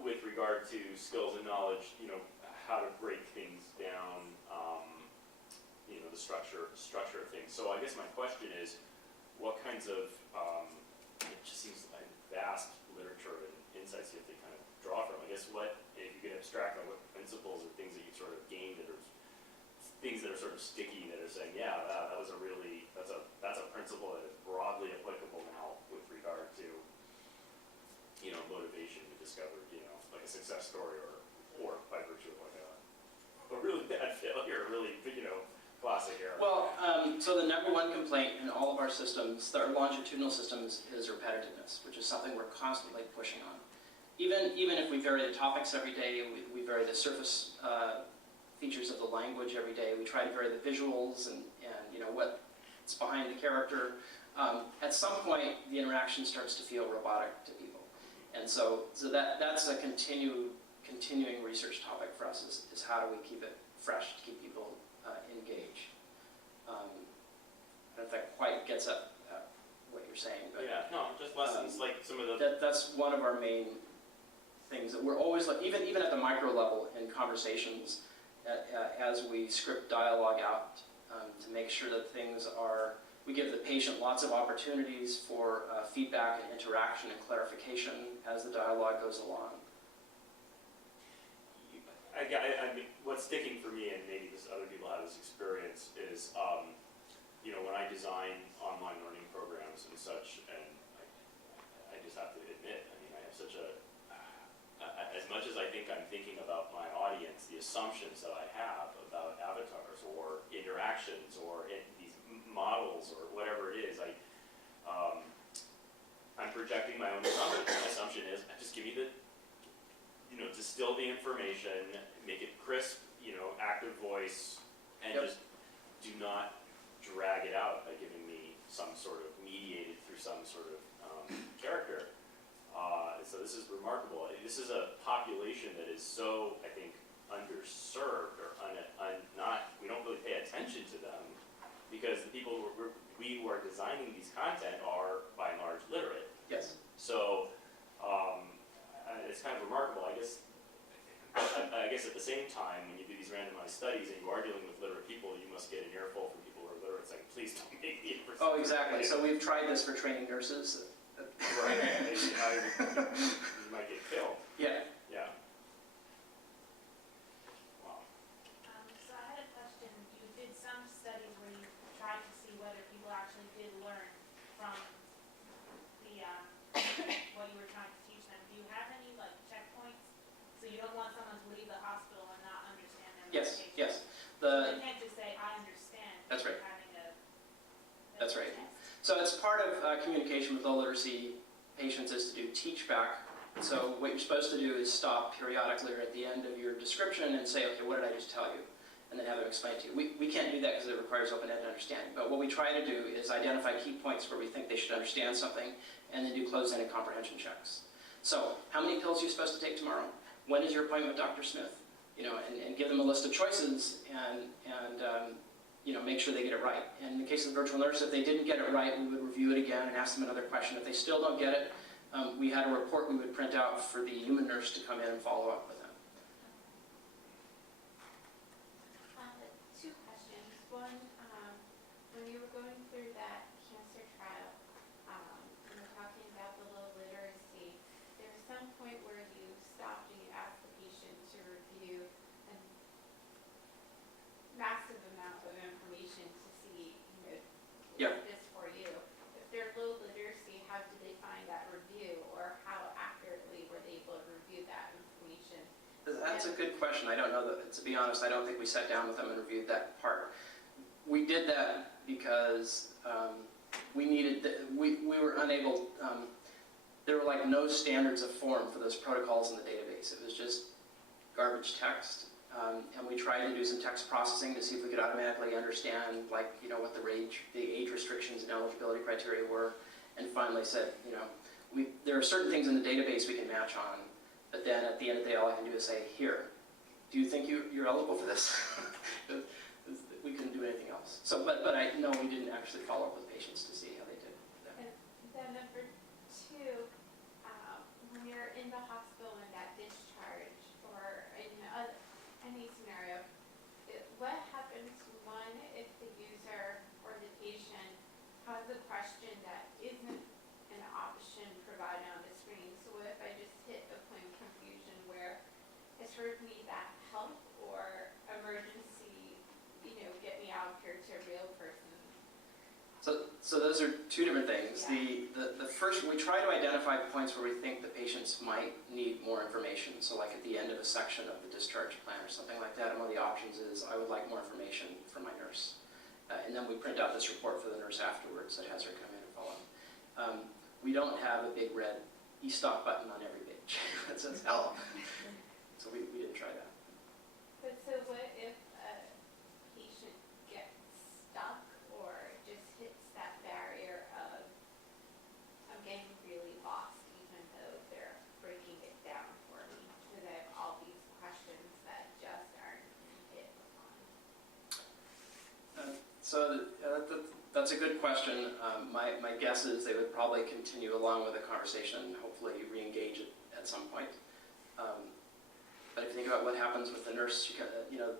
With regard to skills and knowledge, you know, how to break things down, you know, the structure of things. So I guess my question is, what kinds of, it just seems like vast literature and insights you have to kind of draw from. I guess what, if you could abstract on what principles or things that you've sort of gained that are things that are sort of sticky that are saying, yeah, that was a really, that's a principle that is broadly applicable now with regard to, you know, motivation we discovered, you know, like a success story or by virtue of like a really bad failure, really, you know, classic error. Well, so the number one complaint in all of our systems, our longitudinal systems, is repetitiveness, which is something we're constantly pushing on. Even if we vary the topics every day, we vary the surface features of the language every day. We try to vary the visuals and you know what's behind the character. At some point, the interaction starts to feel robotic to people, and so that's a continuing research topic for us. Is how do we keep it fresh to keep people engaged? I don't know if that quite gets at what you're saying, but yeah, no, just lessons like some of the. That's one of our main things that we're always, even at the micro level in conversations, as we script dialogue out, to make sure that things are, we give the patient lots of opportunities for feedback and interaction and clarification as the dialogue goes along. I mean, what's sticking for me, and maybe this other people have this experience, is you know, when I design online learning programs and such, and I just have to admit, I mean, I have such a, as much as I think I'm thinking about my audience, the assumptions that I have about avatars or interactions or these models or whatever it is, I'm projecting my own assumption. My assumption is, just give me the, you know, distill the information, make it crisp, you know, active voice, and just do not drag it out by giving me some sort of mediated through some sort of character. So this is remarkable. This is a population that is so, I think, underserved or we don't really pay attention to them because the people we who are designing these content are by and large literate. Yes. So it's kind of remarkable, I guess. I guess at the same time, when you do these randomized studies and you are dealing with literate people, you must get an earful from people who are literate saying, please don't make the inverse. Oh, exactly. So we've tried this for training nurses. Right. You might get killed. Yeah. Yeah. Wow. So I had a question. You did some studies where you tried to see whether people actually did learn from the what you were trying to teach them. Do you have any like checkpoints? So you don't want someone to leave the hospital and not understand their Yes. medication. Yes. So you can't just say I understand. That's right. Having That's right. test. So it's part of communication with low literacy patients is to do teach back. So what you're supposed to do is stop periodically or at the end of your description and say, okay, what did I just tell you? And then have them explain it to you. We can't do that because it requires open-ended understanding. But what we try to do is identify key points where we think they should understand something and then do closed-ended comprehension checks. So how many pills are you supposed to take tomorrow? When is your appointment with Dr. Smith? You know, and give them a list of choices and you know, make sure they get it right. And in the case of the virtual nurse, if they didn't get it right, we would review it again and ask them another question. If they still don't get it, we had a report we would print out for the human nurse to come in and follow up with them. Two questions. One, when you were going through that cancer trial, you were talking about the low literacy. There was some point where you stopped and you asked the patient to review a massive amount of information to see, you know, this for you. If they're low literacy, how did they find that review, or how accurately were they able to review that information? That's a good question. I don't know that, to be honest, I don't think we sat down with them and reviewed that part. We did that because we were unable, there were like no standards of form for those protocols in the database. It was just garbage text. And we tried to do some text processing to see if we could automatically understand, like, you know, what the age restrictions and eligibility criteria were, and finally said, you know, there are certain things in the database we can match on, but then at the end of the day, all I can do is say, here, do you think you're eligible for this? We couldn't do anything else. So, but I know we didn't actually follow up with patients to see how they did. And then number two, when you're in the hospital in that discharge or in any scenario, what happens, one, if the user or the patient has a question that isn't an option provided on the screen? So what if I just hit a point of confusion where it's sort of need that help or emergency, you know, get me out here to a real person? So those are two different things. Yeah. The first, we try to identify points where we think the patients might need more information. So like at the end of a section of the discharge plan or something like that, and one of the options is, I would like more information from my nurse. And then we print out this report for the nurse afterwards that has her come in and follow up. We don't have a big red e-stop button on every page that says help. So we didn't try that. But so what if a patient gets stuck or just hits that barrier of, I'm getting really lost even though they're breaking it down for me because I have all these questions that just aren't hit upon? That's a good question. My guess is they would probably continue along with the conversation and hopefully re-engage it at some point. But if you think about what happens with the nurse, you know,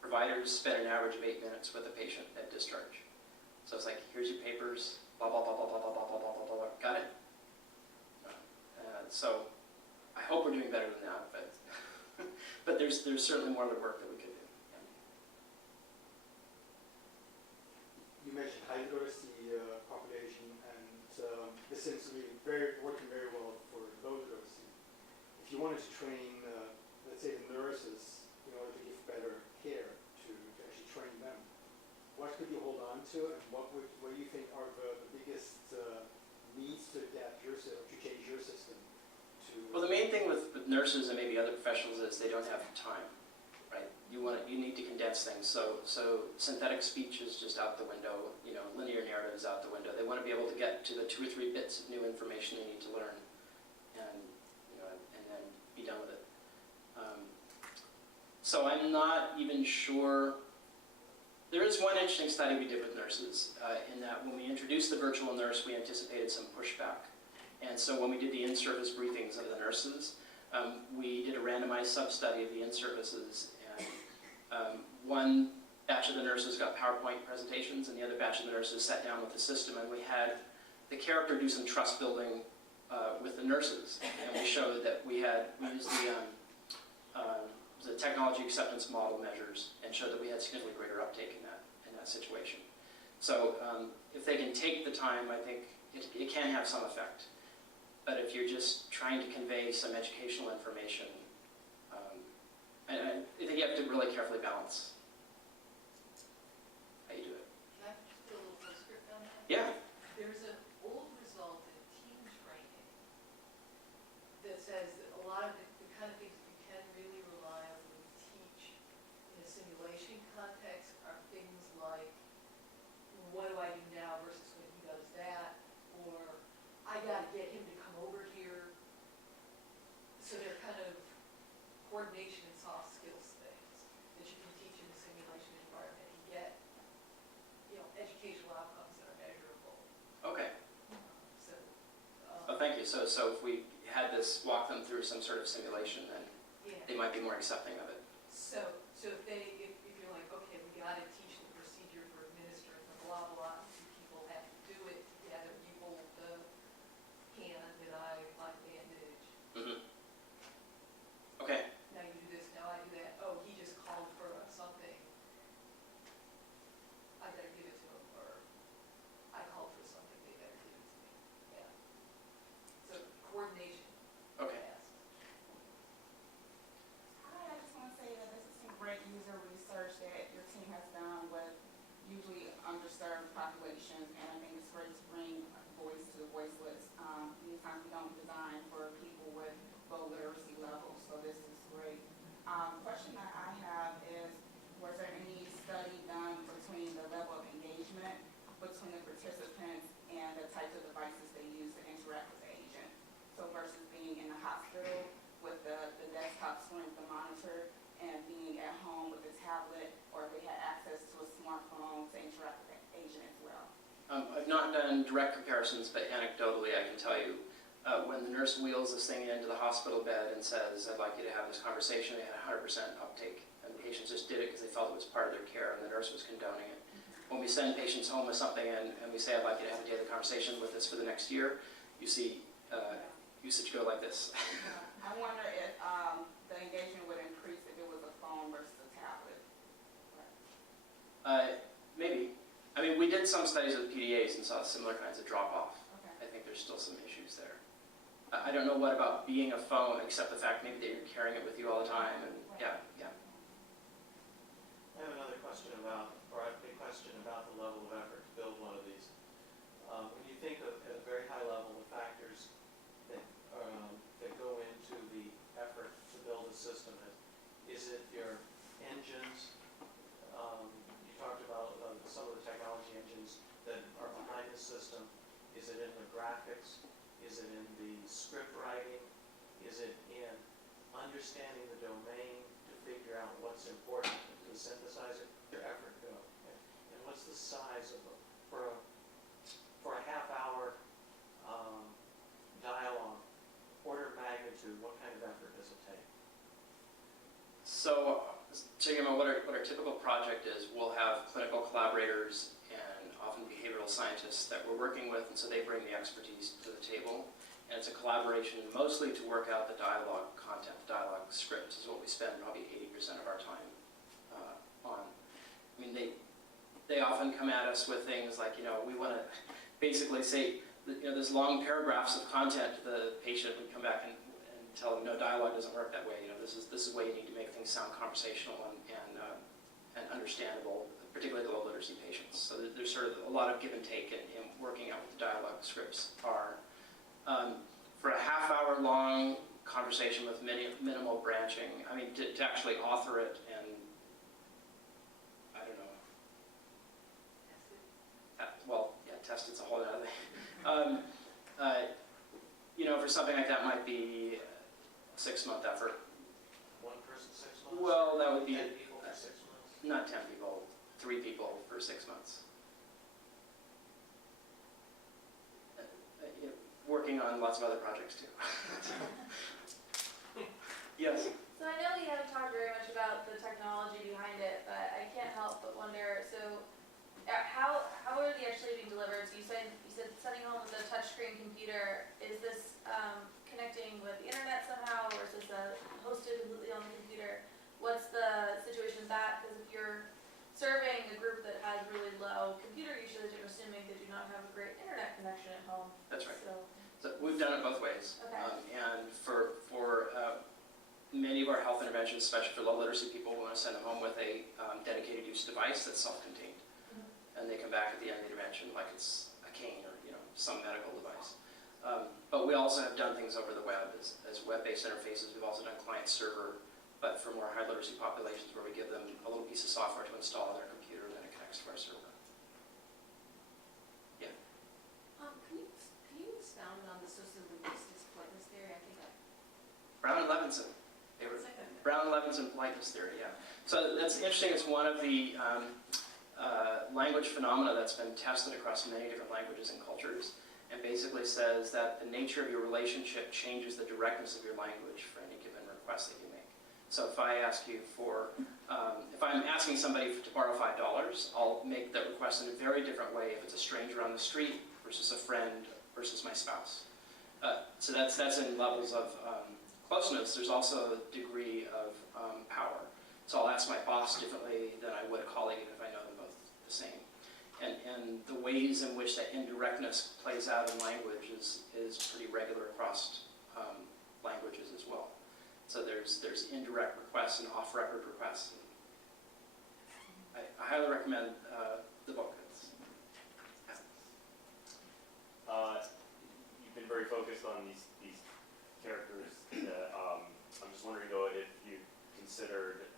providers spend an average of 8 minutes with a patient at discharge. So it's like, here's your papers, blah, blah, blah, blah, blah, blah, blah, blah, blah, blah, blah. Got it? So I hope we're doing better than that, but but there's certainly more of the work that we could do. Yeah. You mentioned high literacy population, and this seems to be working very well for low literacy. If you wanted to train, let's say, the nurses in order to give better care, to actually train them, what could you hold on to, and what do you think are the biggest needs to adapt your system, to change your system? Well, the main thing with nurses and maybe other professionals is they don't have time, right? You need to condense things. So synthetic speech is just out the window. You know, linear narrative is out the window. They want to be able to get to the 2 or 3 bits of new information they need to learn, and then be done with it. So I'm not even sure. There is one interesting study we did with nurses in that when we introduced the virtual nurse, we anticipated some pushback. And so when we did the in-service briefings of the nurses, we did a randomized sub-study of the in-services, and one batch of the nurses got PowerPoint presentations, and the other batch of the nurses sat down with the system, and we had the character do some trust building with the nurses, and we showed that we used the technology acceptance model measures, and showed that we had significantly greater uptake in that situation. So if they can take the time, I think it can have some effect. But if you're just trying to convey some educational information, I think you have to really carefully balance how you do it. Can I just do a little postscript on that? Yeah. There's an old result in team training that says that a lot of the kind of things that you can really reliably teach in a simulation context are things like, what do I do now versus when he does that, or I got to get him to come over here. So they're kind of coordination and soft skills things that you can teach in a simulation environment and get, educational outcomes that are measurable. Okay. So. Well, thank you. So if we had this walk them through some sort of simulation, then Yeah. they might be more accepting of it. So if you're like, okay, we got to teach the procedure for administering the blah blah, and 2 people have to do it together. You hold the hand and I like bandage. Mm-hmm. Okay. Now you do this, now I do that. Oh, he just called for something. I better give it to him, or I called for something, they better give it to me. Yeah. So coordination. Okay. tasks. Hi, I just want to say that this is some great user research that your team has done with usually underserved populations, and I think it's great to bring voice to the voiceless. Many times we don't design for people with low literacy levels, so this is great. Question that I have is, was there any study done between the level of engagement between the participants and the types of devices they use to interact with the agent? So versus being in the hospital with the desktop screen with the monitor, and being at home with a tablet, or if they had access to a smartphone to interact with the agent as well. I've not done direct comparisons, but anecdotally I can tell you, when the nurse wheels this thing into the hospital bed and says, I'd like you to have this conversation, they had 100% uptake. And patients just did it because they felt it was part of their care, and the nurse was condoning it. When we send patients home with something and we say, I'd like you to have a daily conversation with this for the next year, you see usage go like this. I wonder if the engagement would increase if it was a phone versus a tablet. Maybe. I mean, we did some studies with PDAs and saw similar kinds of drop-off. Okay. I think there's still some issues there. I don't know what about being a phone, except the fact maybe that you're carrying it with you all the time, and yeah. I have another question about, or a big question about the level of effort to build one of these. When you think of, at a very high level, the factors that go into the effort to build a system, is it your engines? You talked about some of the technology engines that are behind the system. Is it in the graphics? Is it in the script writing? Is it in understanding the domain to figure out what's important to synthesize it? Your effort go? And what's the size of for a half-hour dialogue? Order of magnitude, what kind of effort does it take? So you know what our typical project is, we'll have clinical collaborators and often behavioral scientists that we're working with, and so they bring the expertise to the table. And it's a collaboration mostly to work out the dialogue content, dialogue scripts is what we spend probably 80% of our time on. I mean, they often come at us with things like, you know, we want to basically say, you know, there's long paragraphs of content to the patient. We come back and tell them, no, dialogue doesn't work that way. You know, this is the way you need to make things sound conversational and understandable, particularly to low literacy patients. So there's sort of a lot of give and take in working out what the dialogue scripts are. For a half-hour long conversation with minimal branching, I mean, to actually author it and, I don't know, well, yeah, test it's a whole other thing. You know, for something like that might be a 6-month effort. One person, 6 months? Well, that would be 10 people for 6 months? not 10 people, 3 people for 6 months. Working on lots of other projects too. Yes. So I know we haven't talked very much about the technology behind it, but I can't help but wonder, so how are they actually being delivered? So you said sending home with a touchscreen computer. Is this connecting with the internet somehow, or is this hosted completely on the computer? What's the situation with that? Because if you're serving a group that has really low computer usage, I'm assuming they do not have a great internet connection at home. That's right. So we've done it both ways. Okay. And for many of our health interventions, especially for low literacy people, we want to send them home with a dedicated use device that's self-contained. And they come back at the end of the intervention like it's a cane or, you know, some medical device. But we also have done things over the web as web-based interfaces. We've also done client-server, but for more high literacy populations where we give them a little piece of software to install on their computer and then it connects to our server. Yeah. Can you expound on the sociolinguistics politeness theory? I think Brown and Levinson. Brown and Levinson politeness theory, yeah. So that's interesting. It's one of the language phenomena that's been tested across many different languages and cultures, and basically says that the nature of your relationship changes the directness of your language for any given request that you make. So if I ask you for, if I'm asking somebody to borrow $5, I'll make that request in a very different way if it's a stranger on the street versus a friend versus my spouse. So that's in levels of closeness. There's also a degree of power. So I'll ask my boss differently than I would a colleague if I know them both the same. And the ways in which that indirectness plays out in language is pretty regular across languages as well. So there's indirect requests and off-record requests. I highly recommend the book. You've been very focused on these characters. I'm just wondering though if you considered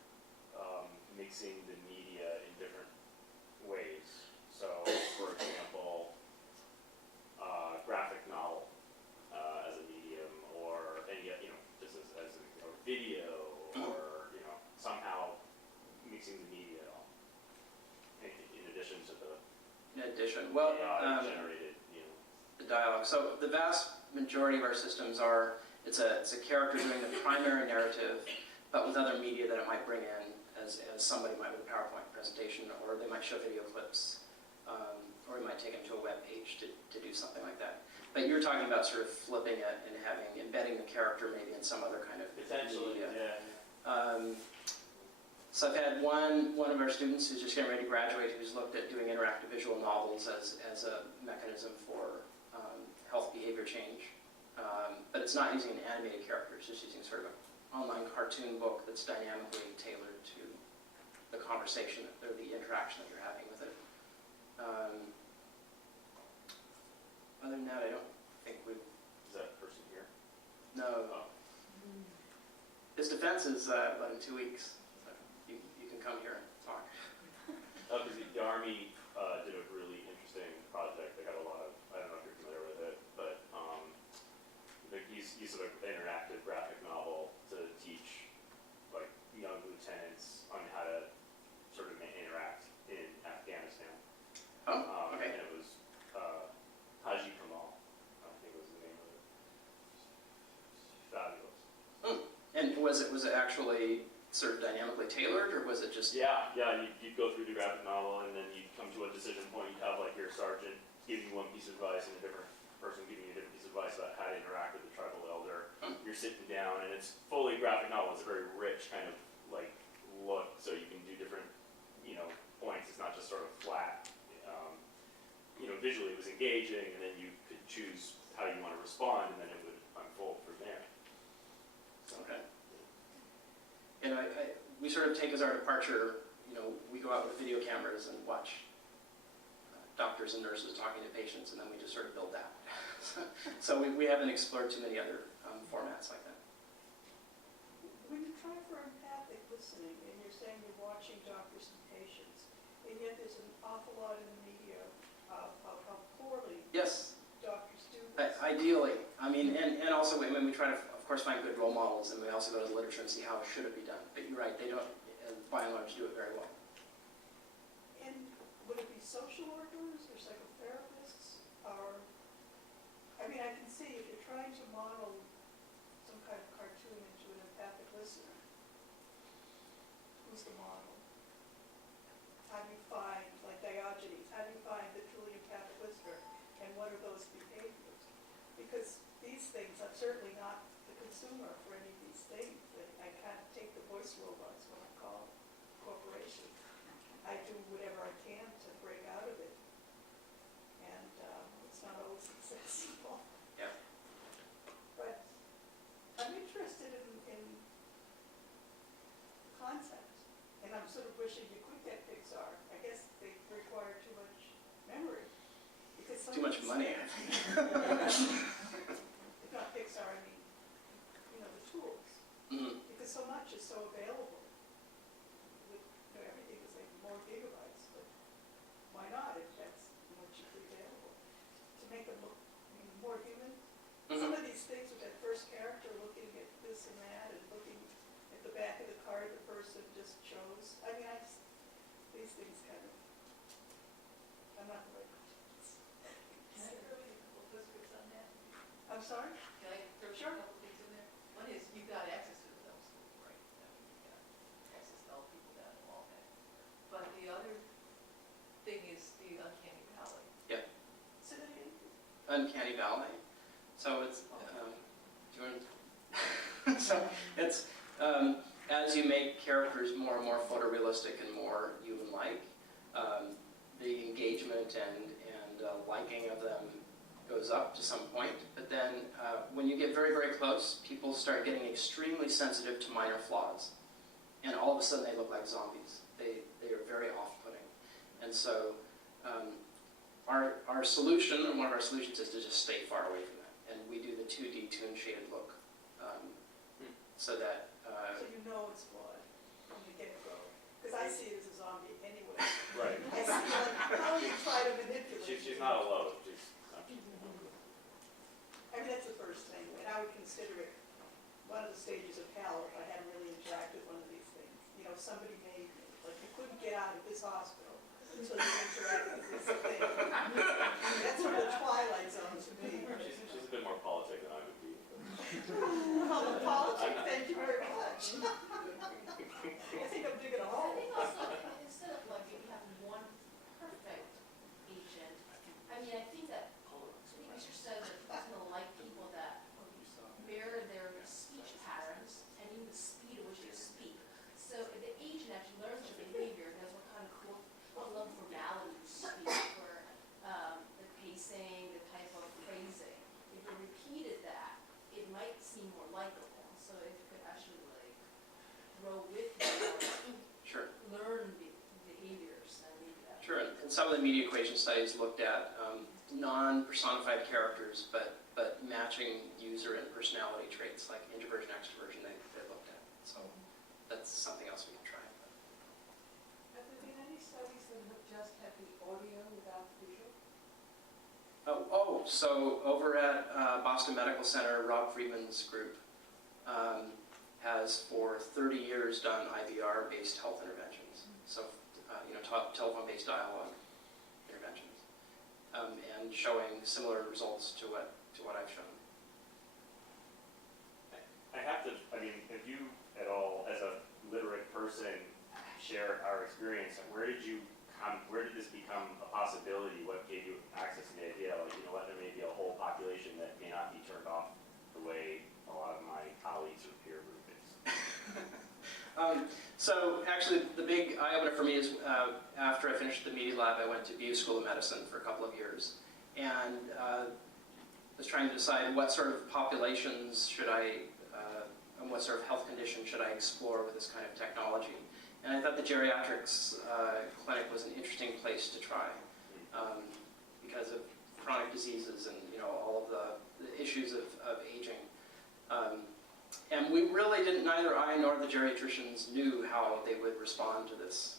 mixing the media in different ways. So, for example, graphic novel as a medium, or any, you know, just as a video, or, you know, somehow mixing the media in addition to the Well, generated, you know, the dialogue. So the vast majority of our systems are, it's a character doing the primary narrative, but with other media that it might bring in, as somebody might with a PowerPoint presentation, or they might show video clips, or we might take them to a web page to do something like that. But you're talking about sort of flipping it and embedding the character maybe in some other kind of potentially, media. yeah. So I've had one of our students who's just getting ready to graduate who's looked at doing interactive visual novels as a mechanism for health behavior change. But it's not using an animated character, it's just using sort of an online cartoon book that's dynamically tailored to the conversation or the interaction that you're having with it. Other than that, I don't think we've... Is that person here? No. Oh. His defense is about in 2 weeks. So you can come here and talk. Because the Army did a really interesting project. They got a lot of, I don't know if you're familiar with it, but they use sort of interactive graphic novel to teach like young lieutenants on how to sort of interact in Afghanistan. Oh, okay. And it was Haji Kamal, I think was the name of it. Fabulous. And was it actually sort of dynamically tailored, or was it just? Yeah, you'd go through the graphic novel, and then you'd come to a decision point. You'd have like your sergeant giving you one piece of advice, and a different person giving you a different piece of advice about how to interact with the tribal elder. You're sitting down, and it's fully graphic novel. It's a very rich kind of like look, so you can do different, points. It's not just sort of flat. Visually it was engaging, and then you could choose how you want to respond, and then it would unfold from there. Okay. And we sort of take as our departure, we go out with video cameras and watch doctors and nurses talking to patients, and then we just sort of build that. So we haven't explored too many other formats like that. When you try for empathic listening, and you're saying you're watching doctors and patients, and yet there's an awful lot in the media of how poorly Yes, doctors do this. ideally. And also we try to, of course, find good role models, and we also go to the literature and see how it should be done. But you're right, they don't, by and large, do it very well. And would it be social workers or psychotherapists, or, I can see if you're trying to model some kind of cartoon into an empathic listener, who's the model? How do you find, like Diogenes, how do you find the truly empathic listener, and what are those behaviors? Because these things, I'm certainly not the consumer for any of these things. I can't take the voice robots when I call a corporation. I do whatever I can to break out of it. And it's not always successful. Yeah. But I'm interested in concept. And I'm sort of wishing you could get Pixar. I guess they require too much memory. Because some Too much of these money. things- If not Pixar, the tools. Mm-hmm. Because so much is so available. Everything is like more gigabytes, but why not if that's more cheaply available? To make them look more human. Some of these things with that first character looking at this and that, and looking at the back of the card the person just chose. These things kind of, I'm not the right person. Can I throw in a couple of postscripts on that? I'm sorry? Can I throw Sure. a couple things in there? One is, you've got access to the film school, right? You've got access to all people down the wall there. But the other thing is the uncanny valley. Yeah. So that you, Uncanny Valley. So it's, do you want to- so it's, as you make characters more and more photorealistic and more human-like, the engagement and liking of them goes up to some point. But then when you get very, very close, people start getting extremely sensitive to minor flaws. And all of a sudden they look like zombies. They are very off-putting. And so our solution, and one of our solutions, is to just stay far away from that. And we do the 2D tune shaded look so that... so you know it's flawed when you get it going. Because I see it as a zombie anyway. Right. I see like how you try to manipulate. She's not alone. That's the first thing, and I would consider it one of the stages of hell if I hadn't really interacted with one of these things. Somebody made me, like you couldn't get out of this hospital until you interacted with this thing. That's sort of the Twilight Zone to me. She's a bit more politic than I would be. Well, the politics, thank you very much. I think I'm digging a I hole. think also, instead of like maybe having one perfect agent, I think that research says that it's going to like people that mirror their speech patterns and even the speed at which they speak. So if the agent actually learns their behavior, knows what kind of what level of formality you speak, or the pacing, the type of phrasing, if you repeated that, it might seem more likable. So if you could actually like grow with you, Sure. learn behaviors, and maybe that. Sure, and some of the media equation studies looked at non-personified characters, but matching user and personality traits like introversion, extroversion, they looked at. So that's something else we can try. Have there been any studies that have just had the audio without the visual? So over at Boston Medical Center, Rob Friedman's group has for 30 years done IVR-based health interventions. So, telephone-based dialogue interventions, and showing similar results to what I've shown. I have to, have you at all, as a literary where did this become a possibility? What gave you access to the idea, like, you know what, there may be a whole population that may not be turned off the way a lot of my colleagues or peer group is? So actually, the big eye-opener for me is after I finished the media lab, I went to BU School of Medicine for a couple of years, and was trying to decide what sort of populations should I, and what sort of health conditions should I explore with this kind of technology. And I thought the geriatrics clinic was an interesting place to try because of chronic diseases and all of the issues of aging. And we really didn't, neither I nor the geriatricians knew how they would respond to this.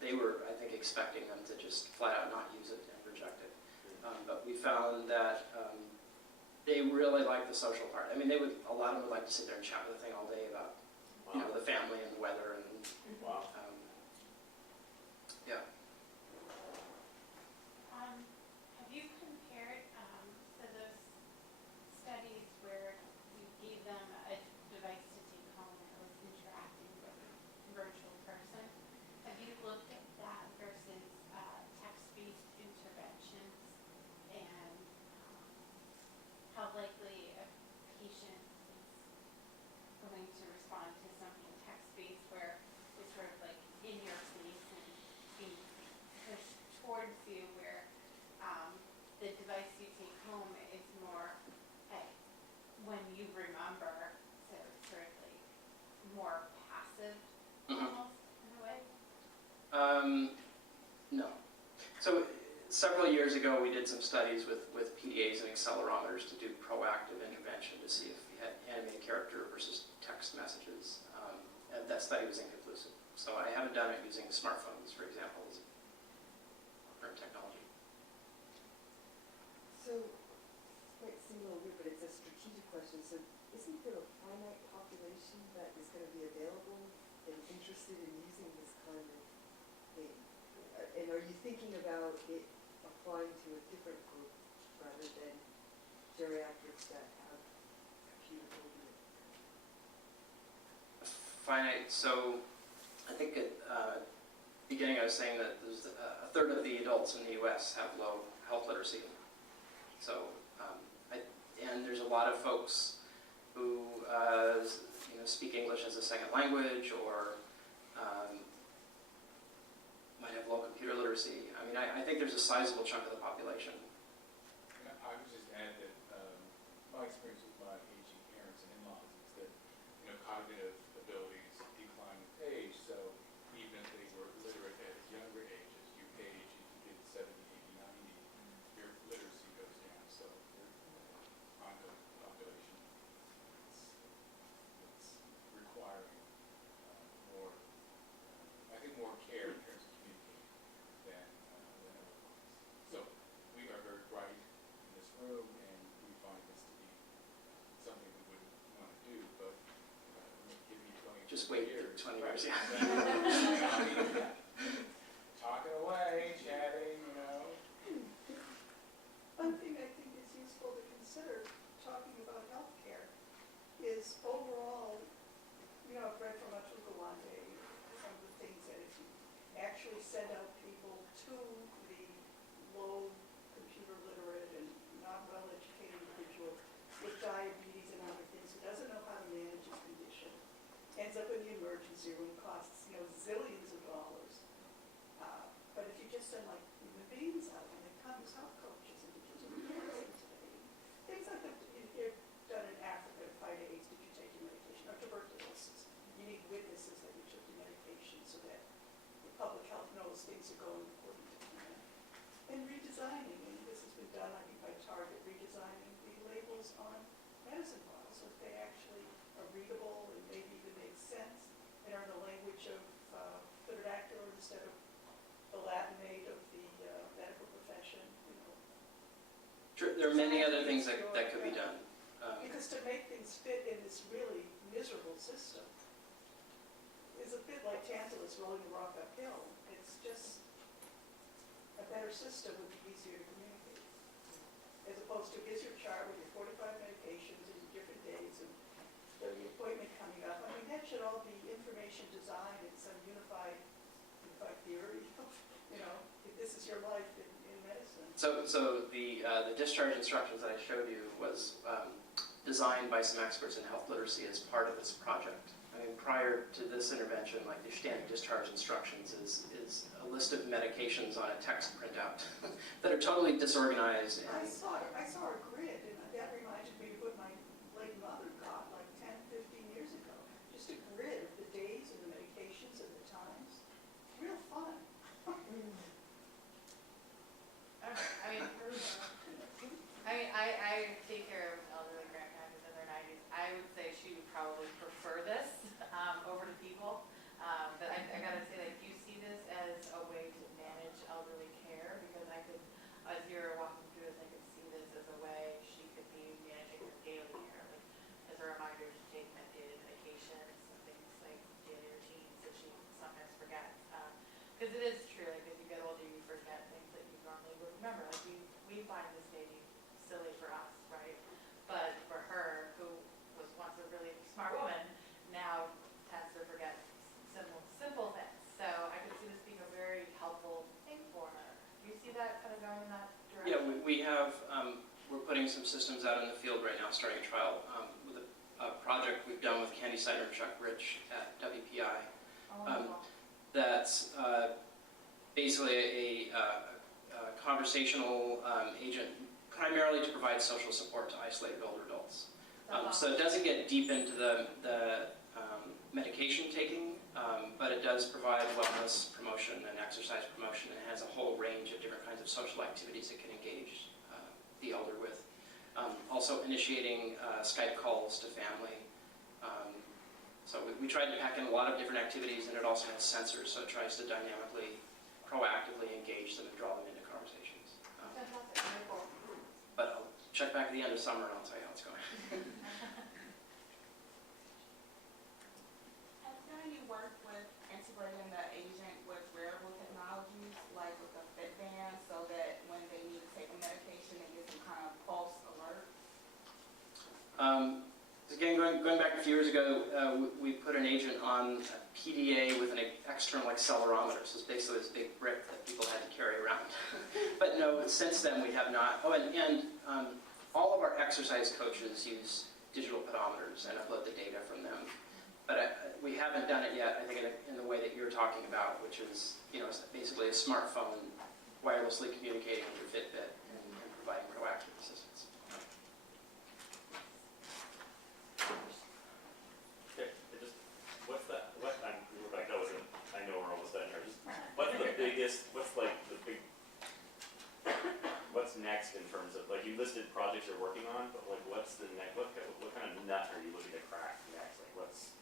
They were, I think, expecting them to just flat out not use it and reject it. But we found that they really liked the social part. I mean, a lot of them would like to sit there and chat with the thing all day about, the family and the weather and, Wow. yeah. Have you compared, to those studies where you gave them a device to take home and it was interacting with a virtual person? Have you looked at that versus text-based interventions and how likely a patient is going to respond to something text-based where it's sort of like in your face and being pushed towards you, where the device you take home is more when you remember, so it's sort of like more passive almost in a way? No. So several years ago, we did some studies with PDAs and accelerometers to do proactive intervention to see if we had animated character versus text messages. And that study was inconclusive. So I haven't done it using smartphones, for example, as current technology. So, this might seem a little weird, but it's a strategic question. So, isn't there a finite population that is going to be available and interested in using this kind of thing? And are you thinking about it applying to a different group rather than geriatrics that have computer phobia? Finite. So I think at beginning I was saying that there's a third of the adults in the U.S. have low health literacy. So, and there's a lot of folks who speak English as a second language or might have low computer literacy. I mean, I think there's a sizable chunk of the population. And I would just add that my experience with my aging parents and in-laws is that cognitive abilities decline with age. So even if they were literate at a younger age, as you age, you get 70, 80, 90, your literacy goes down. So for ongoing population, it's requiring more, I think, more care in terms of communicating than otherwise. So we are very bright in this room, and we find this to be something we wouldn't want to do, but give me 20 Just wait years. 20 years, yeah. Talking away, chatting, One thing I think is useful to consider, talking about healthcare, is overall, I've read from Atugalante, some of the things that if you actually send out people to the low computer literate and not well-educated individual with diabetes and other things, who doesn't know how to manage a condition, ends up in the emergency room, costs, zillions of dollars. But if you just send like human beings out and they come as health coaches and teachers and things like that, you've done in Africa to fight AIDS, did you take your medication? Or tuberculosis, you need witnesses that you took your medication so that the public health knows things are going according to plan. And redesigning, and this has been done, I think, by Target, redesigning the labels on medicine bottles so that they actually are readable and maybe even make sense and are in the language of vernacular instead of the Latinate of the medical profession, Sure, there are many other things that could be done. Because to make things fit in this really miserable system is a bit like Tantalus rolling the rock uphill. It's just a better system would be easier to communicate. As opposed to, here's your chart with your 45 medications and your different days and the appointment coming up. I mean, that should all be information design in some unified theory, So the discharge instructions that I showed you was designed by some experts in health literacy as part of this project. I mean, prior to this intervention, like the standard discharge instructions is a list of medications on a text printout that are totally disorganized. I saw a grid, and that reminded me of what my late mother got like 10, 15 years ago. Just a grid of the days and the medications and the times. Real fun. I take care of elderly grandparents in their 90s. I would say she would probably prefer this over to people. But I gotta say, like, do you see this as a way to manage elderly care? Because I could, as you're walking through this, I could see this as a way she could be managing her daily care, like as a reminder to take medications and things like daily routines that she sometimes forgets. Because it is true, like as you get older, you forget things that you normally would remember. Like we find this maybe silly for us, right? But for her, who was once a really smart woman, now tends to forget simple things. So I could see this being a very helpful thing for her. Do you see that kind of going in that direction? Yeah, we have, we're putting some systems out in the field right now, starting a trial with a project we've done with Candy Sider and Chuck Rich at WPI. That's basically a conversational agent primarily to provide social support to isolated older adults. So it doesn't get deep into the medication taking, but it does provide wellness promotion and exercise promotion, and has a whole range of different kinds of social activities it can engage the elder with. Also initiating Skype calls to family. So we tried to pack in a lot of different activities, and it also has sensors, so it tries to dynamically, proactively engage them and draw them into conversations. Fantastic, very cool. But I'll check back at the end of summer and I'll tell you how it's going. Have you worked with integrating the agent with wearable technologies, like with a Fitband, so that when they need to take a medication, they get some kind of pulse alert? Again, going back a few years ago, we put an agent on a PDA with an external accelerometer. So it's basically this big brick that people had to carry around. But no, since then we have not. Oh, and all of our exercise coaches use digital pedometers and upload the data from them. But we haven't done it yet, I think, in the way that you're talking about, which is, basically a smartphone wirelessly communicating with your Fitbit and providing proactive assistance. Okay, I know we're almost done here. What's next in terms of, like, you listed projects you're working on, but like, what's the next, what kind of nut are you looking to crack next? Like, what's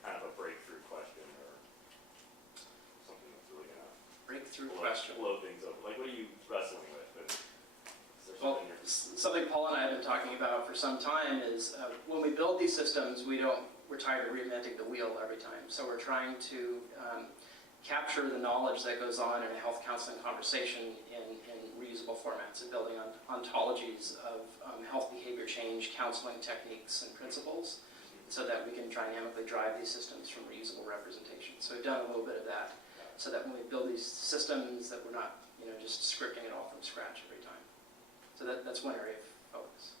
kind of a breakthrough question or something that's really gonna blow things up? Like, what are you wrestling with? Well, something Paul and I have been talking about for some time is when we build these systems, we're tired of reinventing the wheel every time. So we're trying to capture the knowledge that goes on in a health counseling conversation in reusable formats and building on ontologies of health behavior change, counseling techniques and principles, so that we can dynamically drive these systems from reusable representation. So we've done a little bit of that, so that when we build these systems, that we're not just scripting it all from scratch every time. So that's one area of focus.